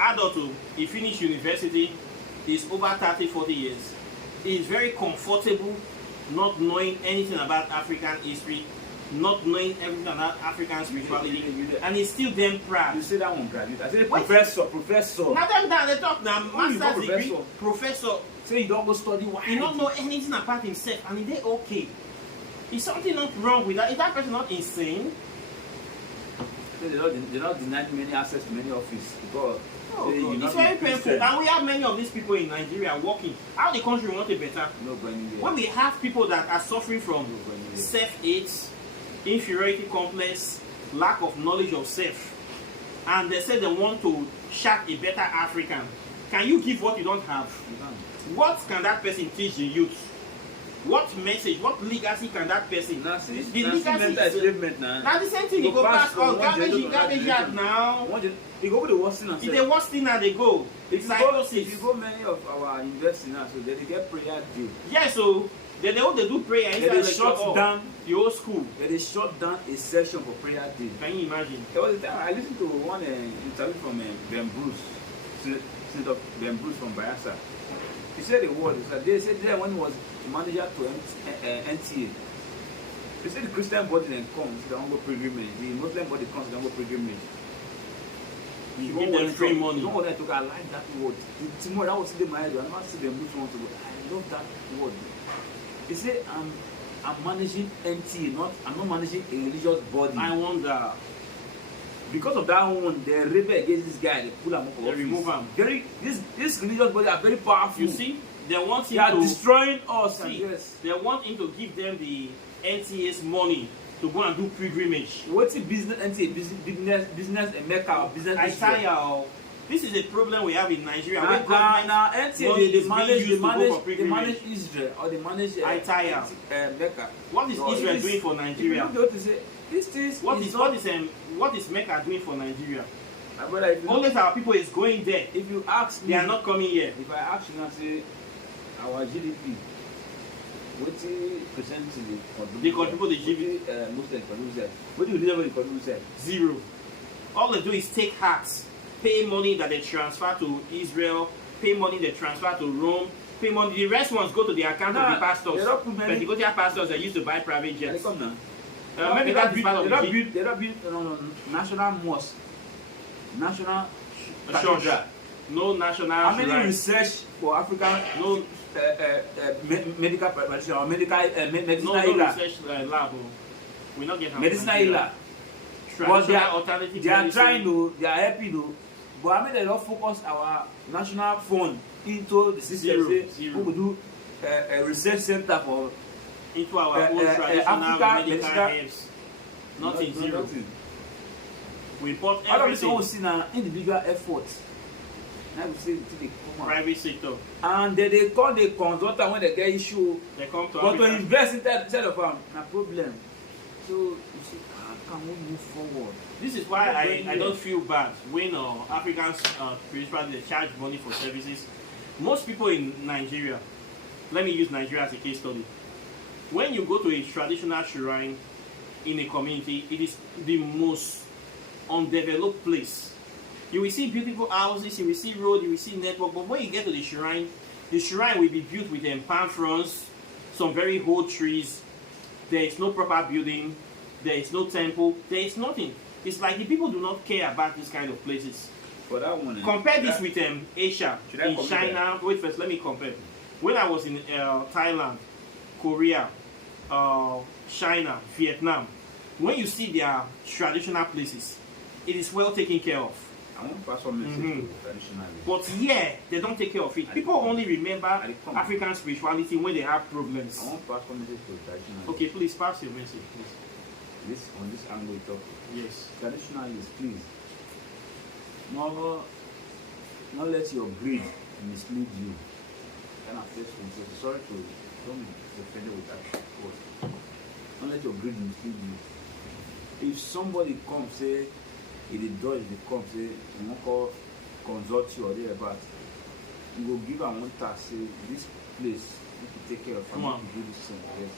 adult, he finished university, he's over 30-40 years, he's very comfortable not knowing anything about African history, not knowing everything about African spirituality, and he's still damn proud. You say that one graduate. I say professor. Now them they talk now, master's degree, professor. Say you don't go study why? He don't know anything about himself, and he okay. Is something not wrong with that? Is that person not insane? They not denied many access to many offices because it's very painful. And we have many of these people in Nigeria working. How the country want it better? When we have people that are suffering from self-hate, inferiority complex, lack of knowledge of self, and they say they want to shape a better African, can you give what you don't have? What can that person teach the youth? What message, what legacy can that person? The legacy is now the same thing. You go back on garbage yard now. You go with the worst thing. It's the worst thing now they go. It's psychosis. If you go many of our universities now, so they get prayer day. Yeah, so they do prayer inside they shut down the old school. They shut down a session for prayer day. Can you imagine? There was a time I listened to one interview from Ben Bruce, Senator Ben Bruce from Bayelsa. He said a word. They said there when he was manager to NTA. They said the Christian body then comes, they don't go pilgrimage. The Muslim body comes, they don't go pilgrimage. You give them free money. You know what I took? I like that word. Tomorrow I will see them married. I never see them which one to go. I love that word. He said I'm managing NTA, I'm not managing a religious body. I wonder. Because of that one, they rebel against this guy, they pull him up. They remove him. This religious body are very powerful. You see, they want him to destroying us. See, yes. They want him to give them the NTA's money to go and do pilgrimage. What's the business NTA? Business America or business I tire. This is a problem we have in Nigeria. Now NTA they manage Israel or they manage Mecca. What is Israel doing for Nigeria? What is Mecca doing for Nigeria? Always our people is going there. If you ask me, they are not coming here. If I ask you now, say our GDP, what Christianity they contribute the GDP. Muslims contribute. What do you do when you contribute? Zero. All they do is take hats, pay money that they transfer to Israel, pay money they transfer to Rome, pay money. The rest ones go to the account of the pastors. Pentecostal pastors that used to buy private jets. Maybe that's part of it. They don't build national mosque, national church, no national. How many research for African? No medical practitioner or medicinal research lab. We not get medicinal. But they are trying to, they are happy to. But I mean, they don't focus our national fund into the system. We could do a research center for. Into our own traditional medical herbs. Nothing, zero. We import everything. All of this we see now individual efforts. Now we say they come private sector. And they call the consultant when they get issue. They come to but to invest instead of them, no problem. So you see, how can we move forward? This is why I don't feel bad when Africans they charge money for services. Most people in Nigeria, let me use Nigeria as a case study. When you go to a traditional shrine in a community, it is the most undeveloped place. You will see beautiful houses, you will see road, you will see network, but when you get to the shrine will be built with palm fronds, some very old trees. There is no proper building. there is no temple, there is nothing. It's like the people do not care about this kind of places. For that one, compare this with Asia, in China. That? Wait first, let me compare. When I was in Thailand, Korea, China, Vietnam, when you see their traditional places, it is well taken care of. I want to pass some message to traditionally. But yeah, they don't take care of it. People only remember African spirituality when they have problems. I want to pass some message to traditionally. Okay, please pass your message, please. This on this angle we talk. Yes. Traditionalists, please. Not let your greed mislead you. Kind of first one. So sorry to don't be offended with that word. Don't let your greed mislead you. If somebody comes, say, if the Dutch they come, say, you want to consult you or thereabout, you will give them one task, say, this place, you can take care of it, you do this thing. Yes.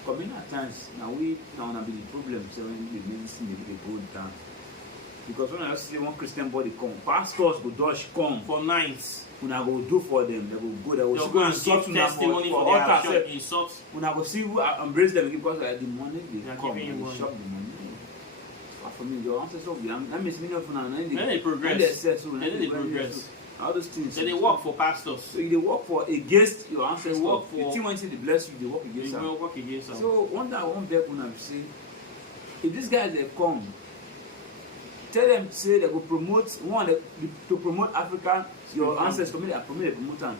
Because many times, now we now be the problem, so when the medicine they go down. Because when I see one Christian body come, pastors go Dutch come for nights. When I go do for them, they will go, they'll go and give testimony for their church. Insult. When I go see who embrace them because the money they come, they shop the money. For me, your ancestors will be. That means many of them then they progress. Then they progress. All those things. Then they work for pastors. So they work for against your ancestors. They work for. The team when they bless you, they work against them. They work against them. So one day I won't beg when I say, if these guys they come, tell them say they will promote to promote Africa. Your ancestors come, they promote them.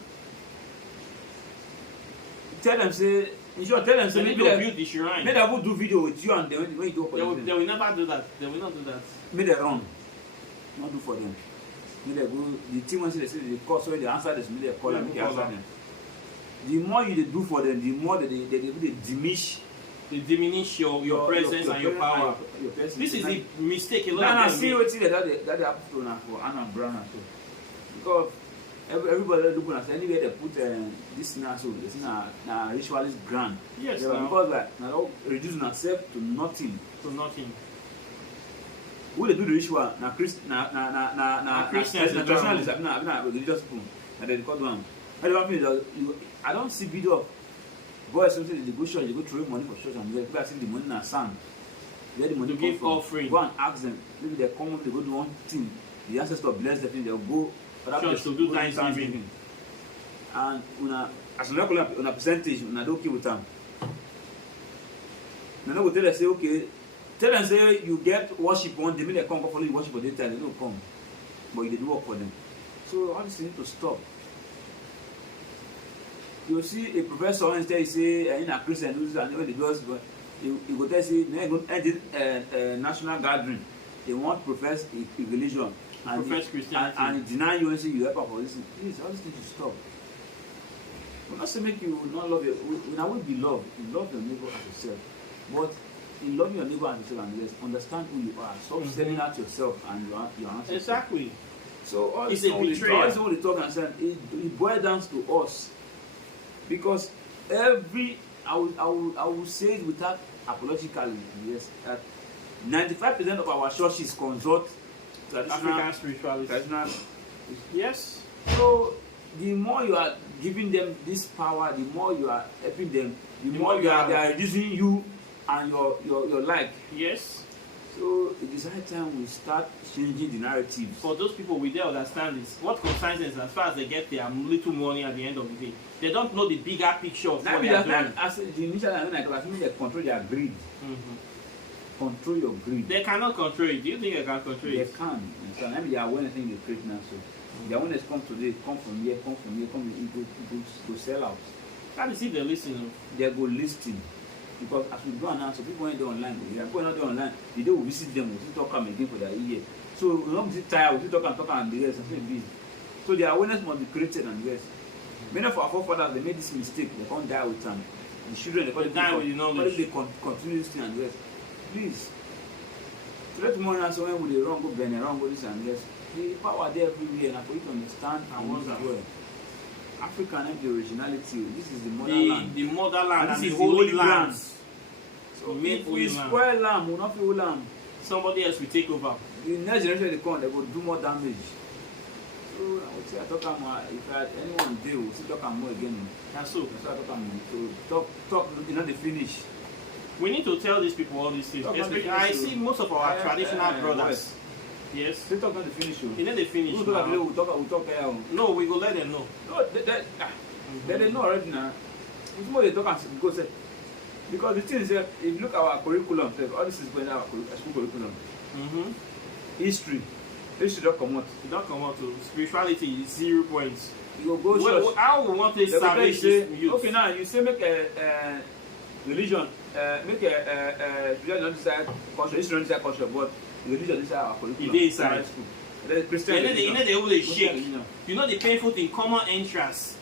Tell them say. In short, tell them say maybe they build the shrine. Maybe they will do video with you and then when you do for them. They will never do that. They will not do that. Maybe they run. Not do for them. Maybe they go. The team when they say they call, so when they answer this, maybe they call them. They answer them. The more you do for them, the more they diminish. They diminish your presence and your power. This is the mistake a lot of them see what that they have to now for Anna Brown and so. Because everybody looking at anywhere they put this now, so it's na ritualist grand. Yes. Because like now reducing ourselves to nothing. To nothing. Who they do the ritual? Na Christians. Traditionalists. Na religious people. And they call one. I don't see video of boys something they go church, they go throw money for church and they see the money na sand. Where the money to give offering. Go and ask them. Maybe they come up, they go do one thing. The ancestor bless them, they'll go church to do Thanksgiving. And as a on a percentage, una don't keep with them. Now they will tell them say, okay, tell them say you get worship one day, maybe they come follow you worship for daytime, they don't come. But you do work for them. So all this need to stop. You see a professor instead he say in a Christian and when they just you go tell say national gathering, they want profess a religion. And profess Christianity. And deny you and say you help her for this. Please, all this need to stop. We not say make you not love your. We not will be loved. You love your neighbor as yourself. But in loving your neighbor as yourself and just understand who you are. Stop selling out yourself and your answer. Exactly. So all it's a betrayal. All this what they talk and say it boils down to us. Because I will say it without apologetically, yes, that 95% of our churches consult African spirituality. Yes. So the more you are giving them this power, the more you are helping them, the more they are reducing you and your life. Yes. So it is high time we start changing the narrative. For those people with their understanding, what concerns them as far as they get their little money at the end of the day. They don't know the bigger picture of what they are doing. As the initial when I mean they control their greed. Control your greed. They cannot control it. Do you think they can control it? They can. So I mean the awareness thing they create now. So the awareness come today, come from here, go sell out. How do you see they listen? They go listing. Because as we go on now, so people when they're online, we are going out there online, the day we visit them, we still talk again for their year. So we don't be tired, we still talk and the rest, and still busy. So the awareness must be created and the rest. Many of our forefathers, they made this mistake, they can't die with them. The children, they call it die with the knowledge. They continue this thing and the rest. Please. Today tomorrow, so when we wrong, go bend around, go this and the rest. The power there everywhere, and for you to understand and what's well. Africa and the originality. This is the motherland. The motherland and this the is holy land. So if we spoil lamb, we not feel lamb. Somebody else will take over. The next generation they come, they will do more damage. So I would say I talk more. If anyone do, we still talk more again. That's so. So I talk more. So talk. You know the finish. We need to tell these people all these things. Especially, I see most of our traditional brothers. Yes. They talk not to finish. You know they finish. We'll talk. No, we go let them know. No, they know already now. It's more they talk and go say. Because the thing is, if you look at our curriculum, all this is going our school curriculum. History don't come out. It don't come out to spirituality is 0 points. You go church. How we want to establish this youth? Okay, now you say make a religion, make a religion don't decide culture, history don't decide culture, but religion decide our curriculum. It is inside school. Christian. You know they always shake. You know the painful thing, common entrance.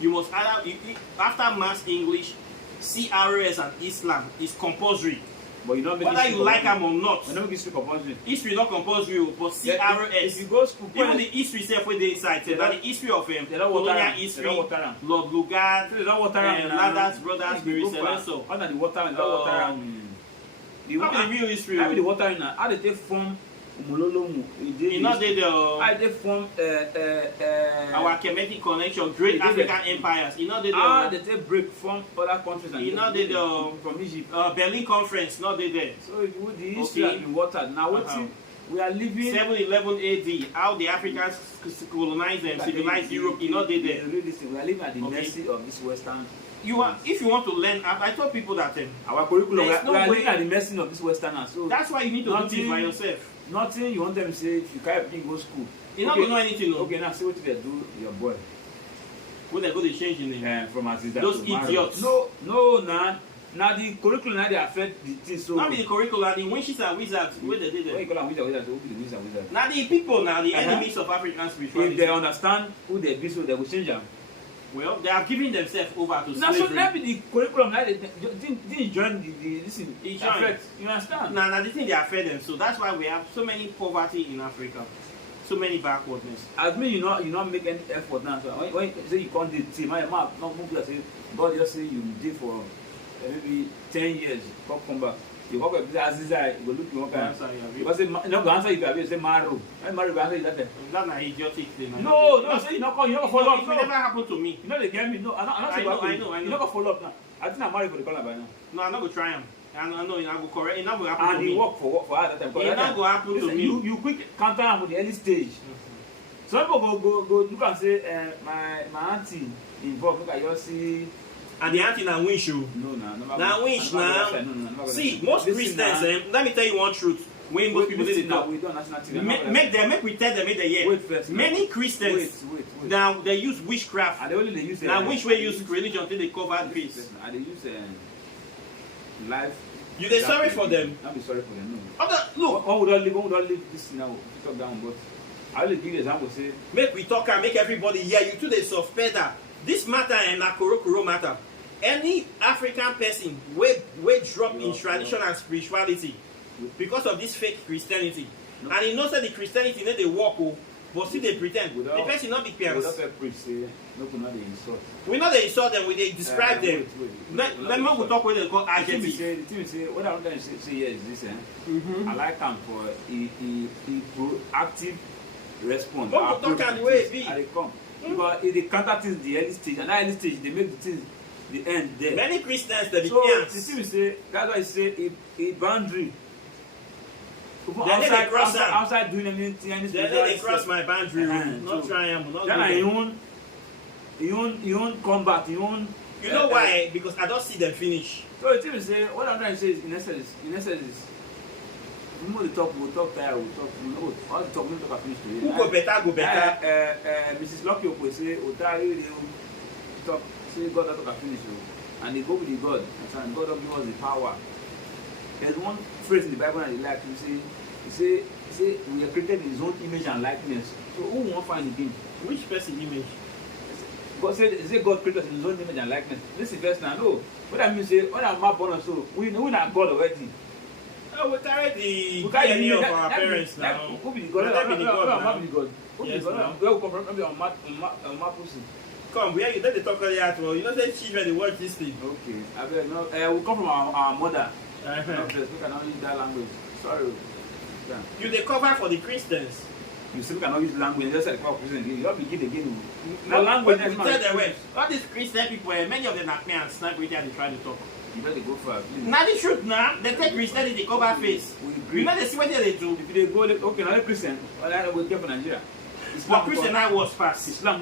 You must either after mass English, CRS and Islam is compulsory. But you don't make whether you like them or not. You don't make history compulsory. History not compulsory, but CRS. If you go school, even the history itself where they inside, that the history of colonial history, Lord Lugard, Ladders Brothers, Mary Celeste. Under the water and water. The real history. How the water in how they take form. You know they form our Kemetic connection, great African empires. You know they take break from other countries and you know they from Egypt. Berlin Conference, not they there. So the history has been watered. Now we are living 711 AD. How the Africans colonized and civilized Europe, you know they there. We are living at the mercy of this Western. If you want to learn, I told people that our curriculum we are living at the mercy of this Westerners. So that's why you need to do things by yourself. Nothing you want them to say if you can't go school. You're not gonna know anything. No? Okay, now see what they do, your boy. What they go to change in it? From as those idiots. No, now the curriculum now they affect the things. So not be the curriculum, the witches and wizards. Where they did it? What you call them wizards? Who be the witches and wizards? Now the people, the enemies of African spirituality. If they understand who they be, so they will change them. Well, they are giving themselves over to slavery. Now, so maybe the curriculum, now they didn't join this affect. You understand? Now the thing they affect them. So that's why we have so many poverty in Africa, so many backwardness. As me, you not make any effort now. So when you say you can't do the team, my mom not move. Say God just say you did for maybe 10 years. Come back. You walk up as this guy, you go look you walk answer. Because you no go answer if you have say Maro. When Maro go answer you that. That's an idiotic thing. No, say you not follow up. It never happened to me. You know they get me. No, I know. You not go follow up now. I think I'm married for the color by now. No, I'm not go try him. I know you not go correct. It not go happen to me. And he work for that time. It not go happen to me. You quick counter him with the early stage. Some people go look and say my auntie involved. Look at you see. And the auntie na wish you. No, wish now. See, most Christians, let me tell you one truth. When most people did it now, make we tell them make the year. Many Christians now they use witchcraft. And they only use now which way use religion until they cover face. And they use life. You they sorry for them? I'll be sorry for them. No. Look, one would not live this now. Talk down, but I will give you an example. Say, make we talk and make everybody hear. You too they suspect that this matter and na kuro matter. Any African person we drop in tradition and spirituality because of this fake Christianity, and he knows that the Christianity not they work, but still they pretend. The person not be parents. We know they insult them, we they describe them. Let me talk with they call adjective. The thing say what I'm going to say here is this. I like him for a proactive response. But we talk and way be. They come. Because if they counter things the early stage, and that early stage they make the things the end there. Many Christians they be so parents. The thing say that's why I say a boundary. Outside doing anything, they cross my boundary. Not trying, not then he won't come back. He won't. You know why? Because I don't see them finish. So the thing say what I'm trying to say is in essence is. We know the talk, we'll talk there, we'll talk, we know all the talk, we'll talk finish today. Who go better? Mrs. Lucky will say, they talk, say God that talk finish. And they go with the God, and God will give us the power. There's one phrase in the Bible that they like, he say, we are created in his own image and likeness. So who won't find the game? Which person image? God said, God created us in his own image and likeness. This is verse now, no. What I mean say, when I'm not born or so, we know that God already. Oh, we carry the DNA of our parents now. Who be the God? Let me the God now. Who be the God? Where we come from? Maybe on Mapusi. Come, where you let the talk earlier at all. You know say children they watch this thing. Okay. I bet no. We come from our mother. We cannot use that language. Sorry. Yeah. You they cover for the Christians. You still cannot use language. Just like Christian, you have to begin again. No language. We tell them well. All these Christian people, many of them are and snipe with they try to talk. You better go for it. Now the truth now, they take Christianity, they cover face. We agree. You know they see what they do. If they go, okay, now Christian, I will get for Nigeria. But Christian now was past. Islam,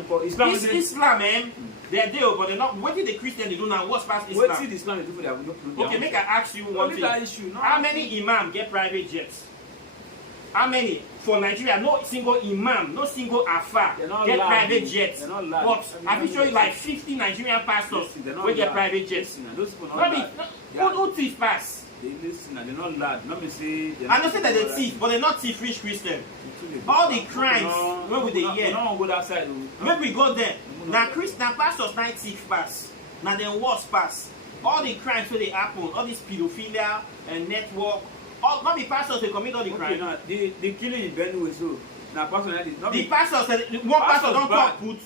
man. They're there, but they're not. What did the Christian they do now? What's past Islam? What did Islam do for their okay, make I ask you one thing. How many imam get private jets? How many? For Nigeria, no single imam, no single afar get private jets. But I will show you like 50 Nigerian pastors will get private jets. Those people who thief pass? They listen and they're not lad. Let me say. I don't say that they thief, but they're not thief rich Christian. All the crimes, where would they hear? No go that side. Maybe go there. Now pastors not thief pass. Now they worse pass. All the crimes where they happen, all this pedophilia and network. All, not the pastors they commit all the crime. Now, the killing in Benue, so now pastor the pastors one pastor don't talk put.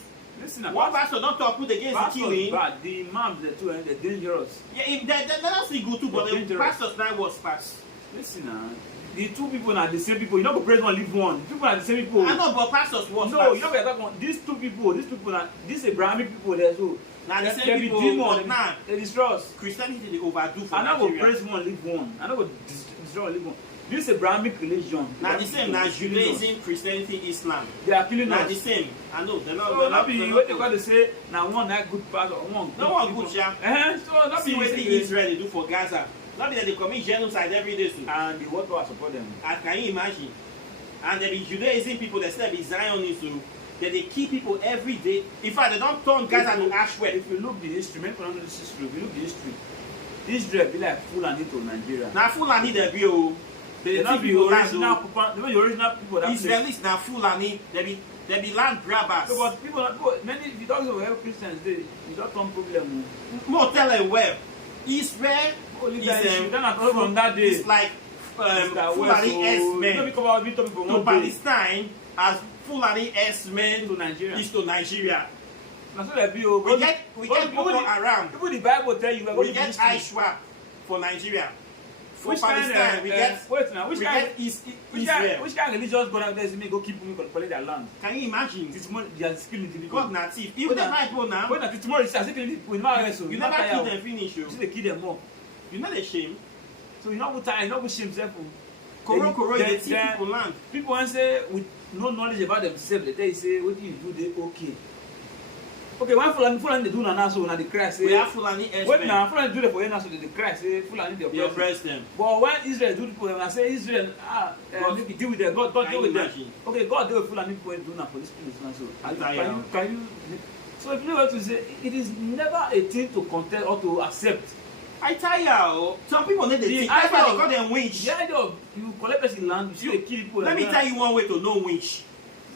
Listen, one pastor don't talk put against the killing. But the imams the two they're dangerous. Yeah, they're not still good too, but the pastors now was pass. Listen now. The two people are the same people. You don't go praise one, leave one. People are the same people. I know, but pastors was no, you don't get that one. These two people are these Abrahamic people there so. Now the same people now they destroy us. Christianity they overdo for Nigeria. I Nigeria. Go praise one, leave one. I go destroy one, leave one. This Abrahamic religion. Now the same, now Judaism, Christianity, Islam. They are killing us. Now the same. I know they're not. So they're not what they got to say. Now one that good part or one. No one good job. So not see what Israel they do for Gaza. Not that they commit genocide every day too. And the what will support them. And can you imagine? And there be Judaism people that still be Zionists too. That they kill people every day. In fact, they don't turn Gaza to ashwell. If you look the history, if you look the history, Israel be like Fulani to Nigeria. Now Fulani they be they not be original people. They be original people. Israelis now Fulani. They be land grabbers. So, but people many if you talk about Christians, they don't come problem. More tell them well. Israel from that day. It's like Fulani S-men. To Palestine as Fulani S-men to Nigeria. Is to Nigeria. So we get Boko Haram. People the Bible tell you we get Aishwa for Nigeria. For Palestine, we get wait now, which kind of religious God out there is go keep people collect their land? Can you imagine? It's more they are killing the people. God native. Even the Bible now. When that tomorrow is killing people, you never kill them finish. You see they kill them more. You know the shame. So you not tired, you not shame self. Koro they see people land. People want say with no knowledge about themselves, they say what you do they okay. Okay, when Fulani they do now so now the Christ say we have Fulani S-men. Wait now, Fulani do it for you now so the Christ say Fulani they oppress them. But when Israel do it for them, I say Israel make it deal with them. God deal with them. Okay, God deal with Fulani people do now for this people so. Can you? So if you know what to say, it is never a thing to contest or to accept. I tell you, some people need the thing. That's why they call them winch. The idea of you collect person land, you see they kill people. Let me tell you one way to know winch.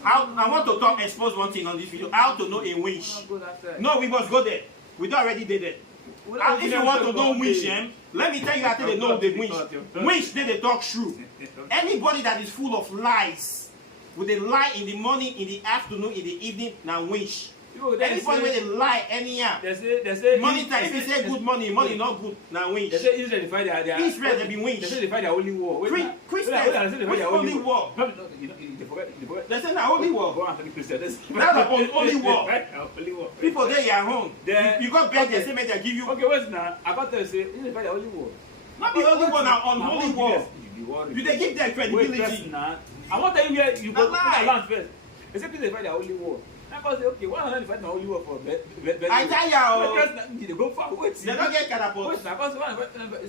I want to expose one thing on this video. How to know a winch. No, we must go there. We don't already did it. If you want to know winch, let me tell you how they know the winch. Winch, they talk true. Anybody that is full of lies, with a lie in the morning, in the afternoon, in the evening, now winch. Anybody where they lie anyhow. They say money time. If they say good money not good. Now winch. They say Israel they fight their Israel they be winch. They say they fight their holy war. Christians which holy war? They forget. They say na holy war. Go and Christian. That's holy war. Holy war. People there your home. You got beg they say make they give you. Okay, wait now. I got to say Israel they fight their holy war. Not the holy war now on holy war. You they give them credibility. I want to tell you where you go put that land first. They say they fight their holy war. I say, okay, why not fight my holy war for I tell you, they go far. Wait, they don't get catapult. Wait,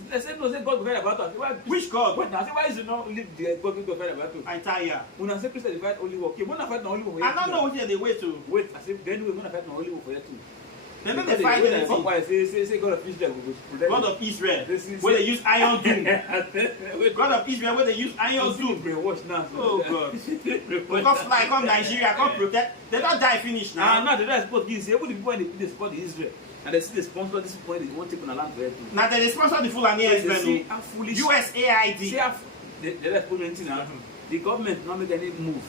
they say no, say God will fight about us. Which God? Wait, now say why is it not leave the God to fight about us? I tell you. When I say Christian, they fight holy war. Okay, when I fight my holy war, I don't know what they wait to. Wait, I say then we're gonna fight my holy war for you too. They don't fight anything. Why say God of Israel will protect. God of Israel, where they use iron doom. God of Israel, where they use iron doom. Brainwash now. Oh God. Come fly, come Nigeria, come protect. They don't die finish now. No, they don't support this. Even the people they support the Israel. And they see the sponsor this point, they won't take on the land for it too. Now they sponsor the Fulani S-men. USAID. They don't put anything now. The government not make any move.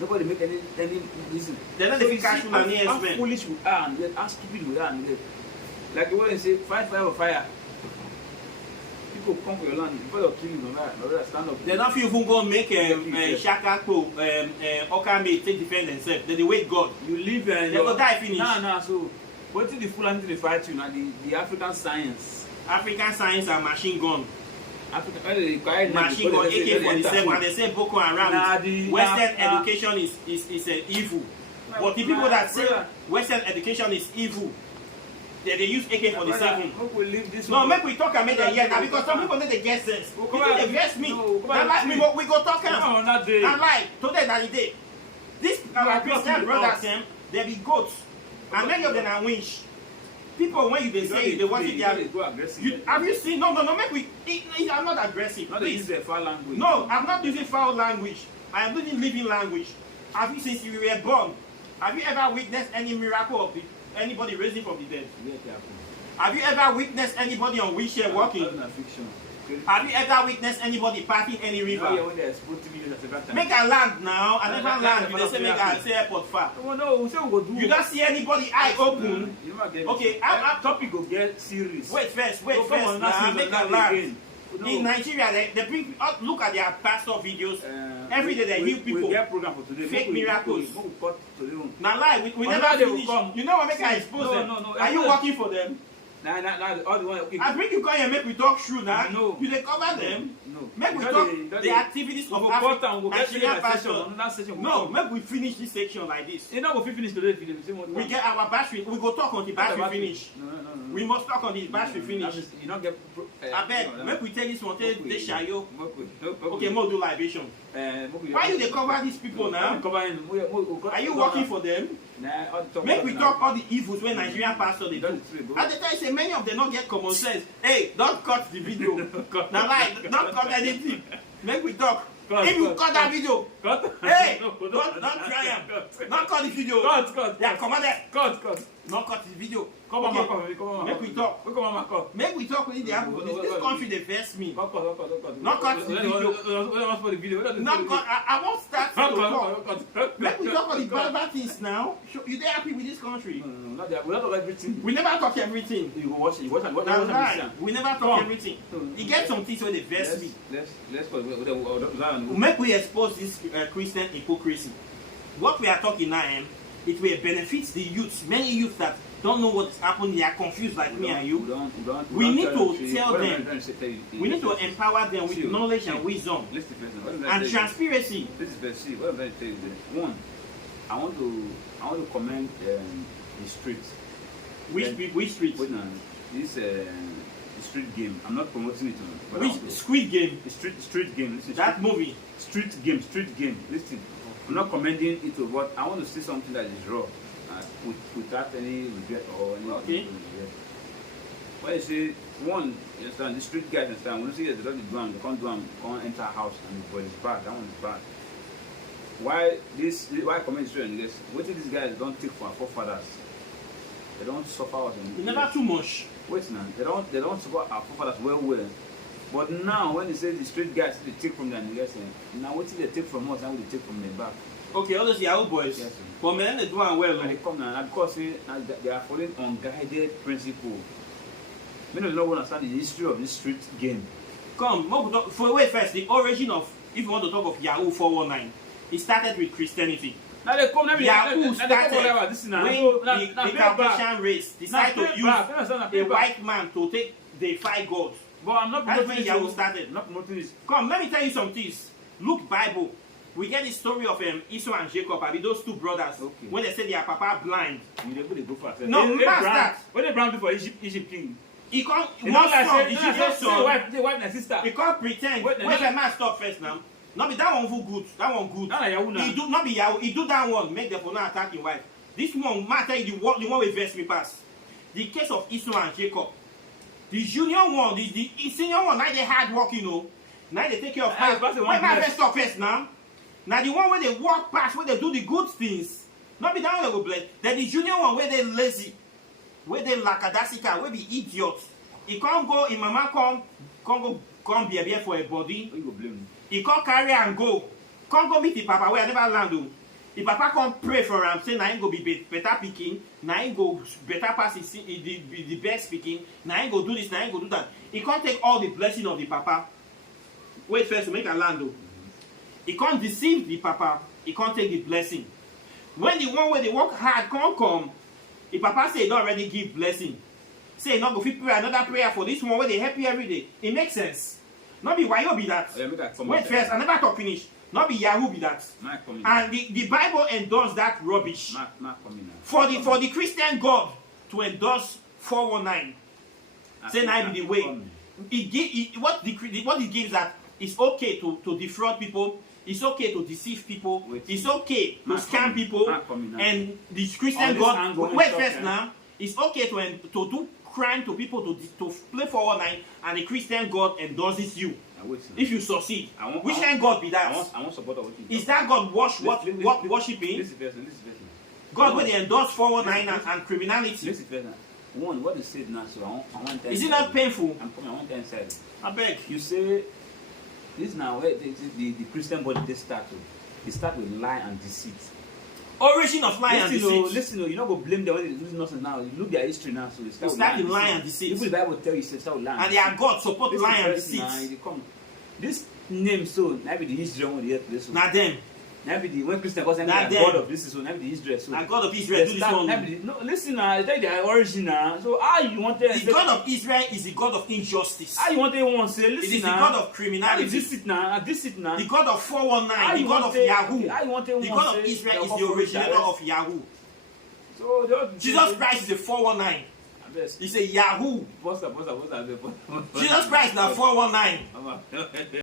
Nobody make any reason. They're not the Fulani S-men. How foolish we are and how stupid we are. Like the way they say, fight fire or fire. people come for your land before you kill you, no matter stand up. They don't even go make Shaka Ko, Okame take defend themselves. They wait God. You live and they go die finish. Nah. So what is the Fulani they fight you now? The African science. African science and machine gun. Machine gun, AK-47, and they say Boko Haram. Western education is evil. But the people that say Western education is evil, they use AK-47. No, make we talk and make them hear now because some people need to get sense. You think they vex me? We go talk and like today that the day. This our Christian brothers, they be goats, and many of them are winch. People when they say they want it, have you seen? No, make we. I'm not aggressive. Not use foul language. No, I'm not using foul language. I am using living language. Have you, since you were born, have you ever witnessed any miracle of anybody raising from the dead? Have you ever witnessed anybody on wheelchair walking? Have you ever witnessed anybody passing any river? Make a land now. I never land. You say make a say airport far. You don't see anybody eye open. Okay, topic go get serious. Wait first. Now make a land. In Nigeria, they bring look at their pastor videos. Every day they heal people. Fake miracles. Now lie, we never finish. You know what make I expose them? Are you working for them? Nah, all the one. I bring you come here, make we talk true now. No. You dey cover them. No. Make we talk the activities of Nigerian passion. No, make we finish this section like this. You know we finish today. We get our battery. We go talk on the battery finish. No. We must talk on the battery finish. You not get. I beg. Make we take this one. Take the shayo. Okay, more do libation. Why you dey cover these people now? Are you working for them? Make we talk all the evils when Nigerian pastors they do. At the time, say many of them don't get common sense. Hey, don't cut the video. Now, like, don't cut anything. Make we talk. If you cut that video, hey, don't try them. Don't cut the video. They are commanded. Not cut the video. Come on, make we talk. Make we talk with the apple. This country they vex me. Not cut the video. Not cut. I won't start to talk. Make we talk about the bad things now. You they happy with this country? No, we not talk everything. We never talk everything. You watch it. We never talk everything. You get some things where they vex me. Let's make we expose this Christian hypocrisy. What we are talking now, it will benefit the youths. Many youths that don't know what's happening, they are confused like me and you. We need to tell them. We need to empower them with knowledge and wisdom and transparency. This is verse C. What I'm trying to tell you is that one, I want to commend the streets. Which street? This street game. I'm not promoting it. Which Squid Game? The street game. Listen, that movie. Street game. Listen, I'm not commending it, but I want to see something that is raw, without any regret or any. Okay. Regret. When you say one, you understand the street guys understand. When you see they don't do them, they can't do them, can't enter a house and but it's bad. That one is bad. Why comment straight on this? What if these guys don't take for our forefathers? They don't suffer. Never too much. Wait now, they don't support our forefathers well. But now when they say the street guys they take from them, yes, now what if they take from us, now they take from them back. Okay, all those Yahoo boys. Yes, but men they do well. And they come now because they are following unguided principle. Many of them don't understand the history of this street game. Come, for wait first, the origin of, if you want to talk of Yahoo 419, it started with Christianity. Now they come, Yahoo started when the Caucasian race decided to use a white man to take the fight gods. But I'm not promoting this. Yahoo started. Not promoting this. Come, let me tell you some things. Look Bible. We get the story of Esau and Jacob, those two brothers. Okay. When they say their papa blind. You go fast. No, master. When they brown before Egypt king. He can't. One son, Egyptian son. They wife my sister. He can't pretend. Wait, the man stop first now. Not be that one for good. That one good. He do not be Yahoo. He do that one. Make the phone attack your wife. This one, man, tell you the one with verse me pass. The case of Esau and Jacob. The junior one, the senior one, now they hard work, you know. Now they take care of her. When my first stop first now. Now the one where they walk past, where they do the good things. Not be that one they will bless. Then the junior one where they lazy, where they lackadaisical, where be idiots. He can't go, his mama come be for a body. You go blame me. He can't carry and go. Can't go meet the papa where I never land. If papa come pray for him, say na him go be better picking, na him go better pass the best speaking, na him go do this, na him go do that. He can't take all the blessing of the papa. Wait first to make a land though. He can't deceive the papa. He can't take the blessing. When the one where they work hard can't come, the papa say he don't already give blessing. Say not go fit pray another prayer for this one where they help you every day. It makes sense. Not be why you be that. Wait first, I never talk finish. Not be Yahoo be that. And the Bible endorsed that rubbish. For the Christian God to endorse 419. Say now be the way. What it gives that it's okay to defraud people. It's okay to deceive people. It's okay to scam people. And the Christian God, wait first now, it's okay to do crime to people to play 419, and the Christian God endorses you. If you succeed, which kind God be that? I want support of what is that God worshiping? God will endorse 419 and criminality. One, what is said now, so I want is it not painful? I want to answer. I beg. You say this now where the Christian body they start with. They start with lie and deceit. Origin of lie and deceit. Listen, you're not going to blame them when they do nothing now. You look their history now, so they start with lie and deceit. Even the Bible tell you, start with lie. And their God support lie and deceit. This name, so, maybe the Israel when they hear this one. Not them. Maybe the when Christian calls them God of this is one, maybe the Israel. So and God of Israel do this one. No, listen now, I tell you their origin now. So how you want to the God of Israel is the God of injustice. How you want to one say listen now. It is the God of criminality. This it now, The God of 419, the God of Yahoo. How you want to the God of Israel is the originator of Yahoo. So Jesus Christ is a 419. He's a Yahoo. What's that? Jesus Christ is a 419.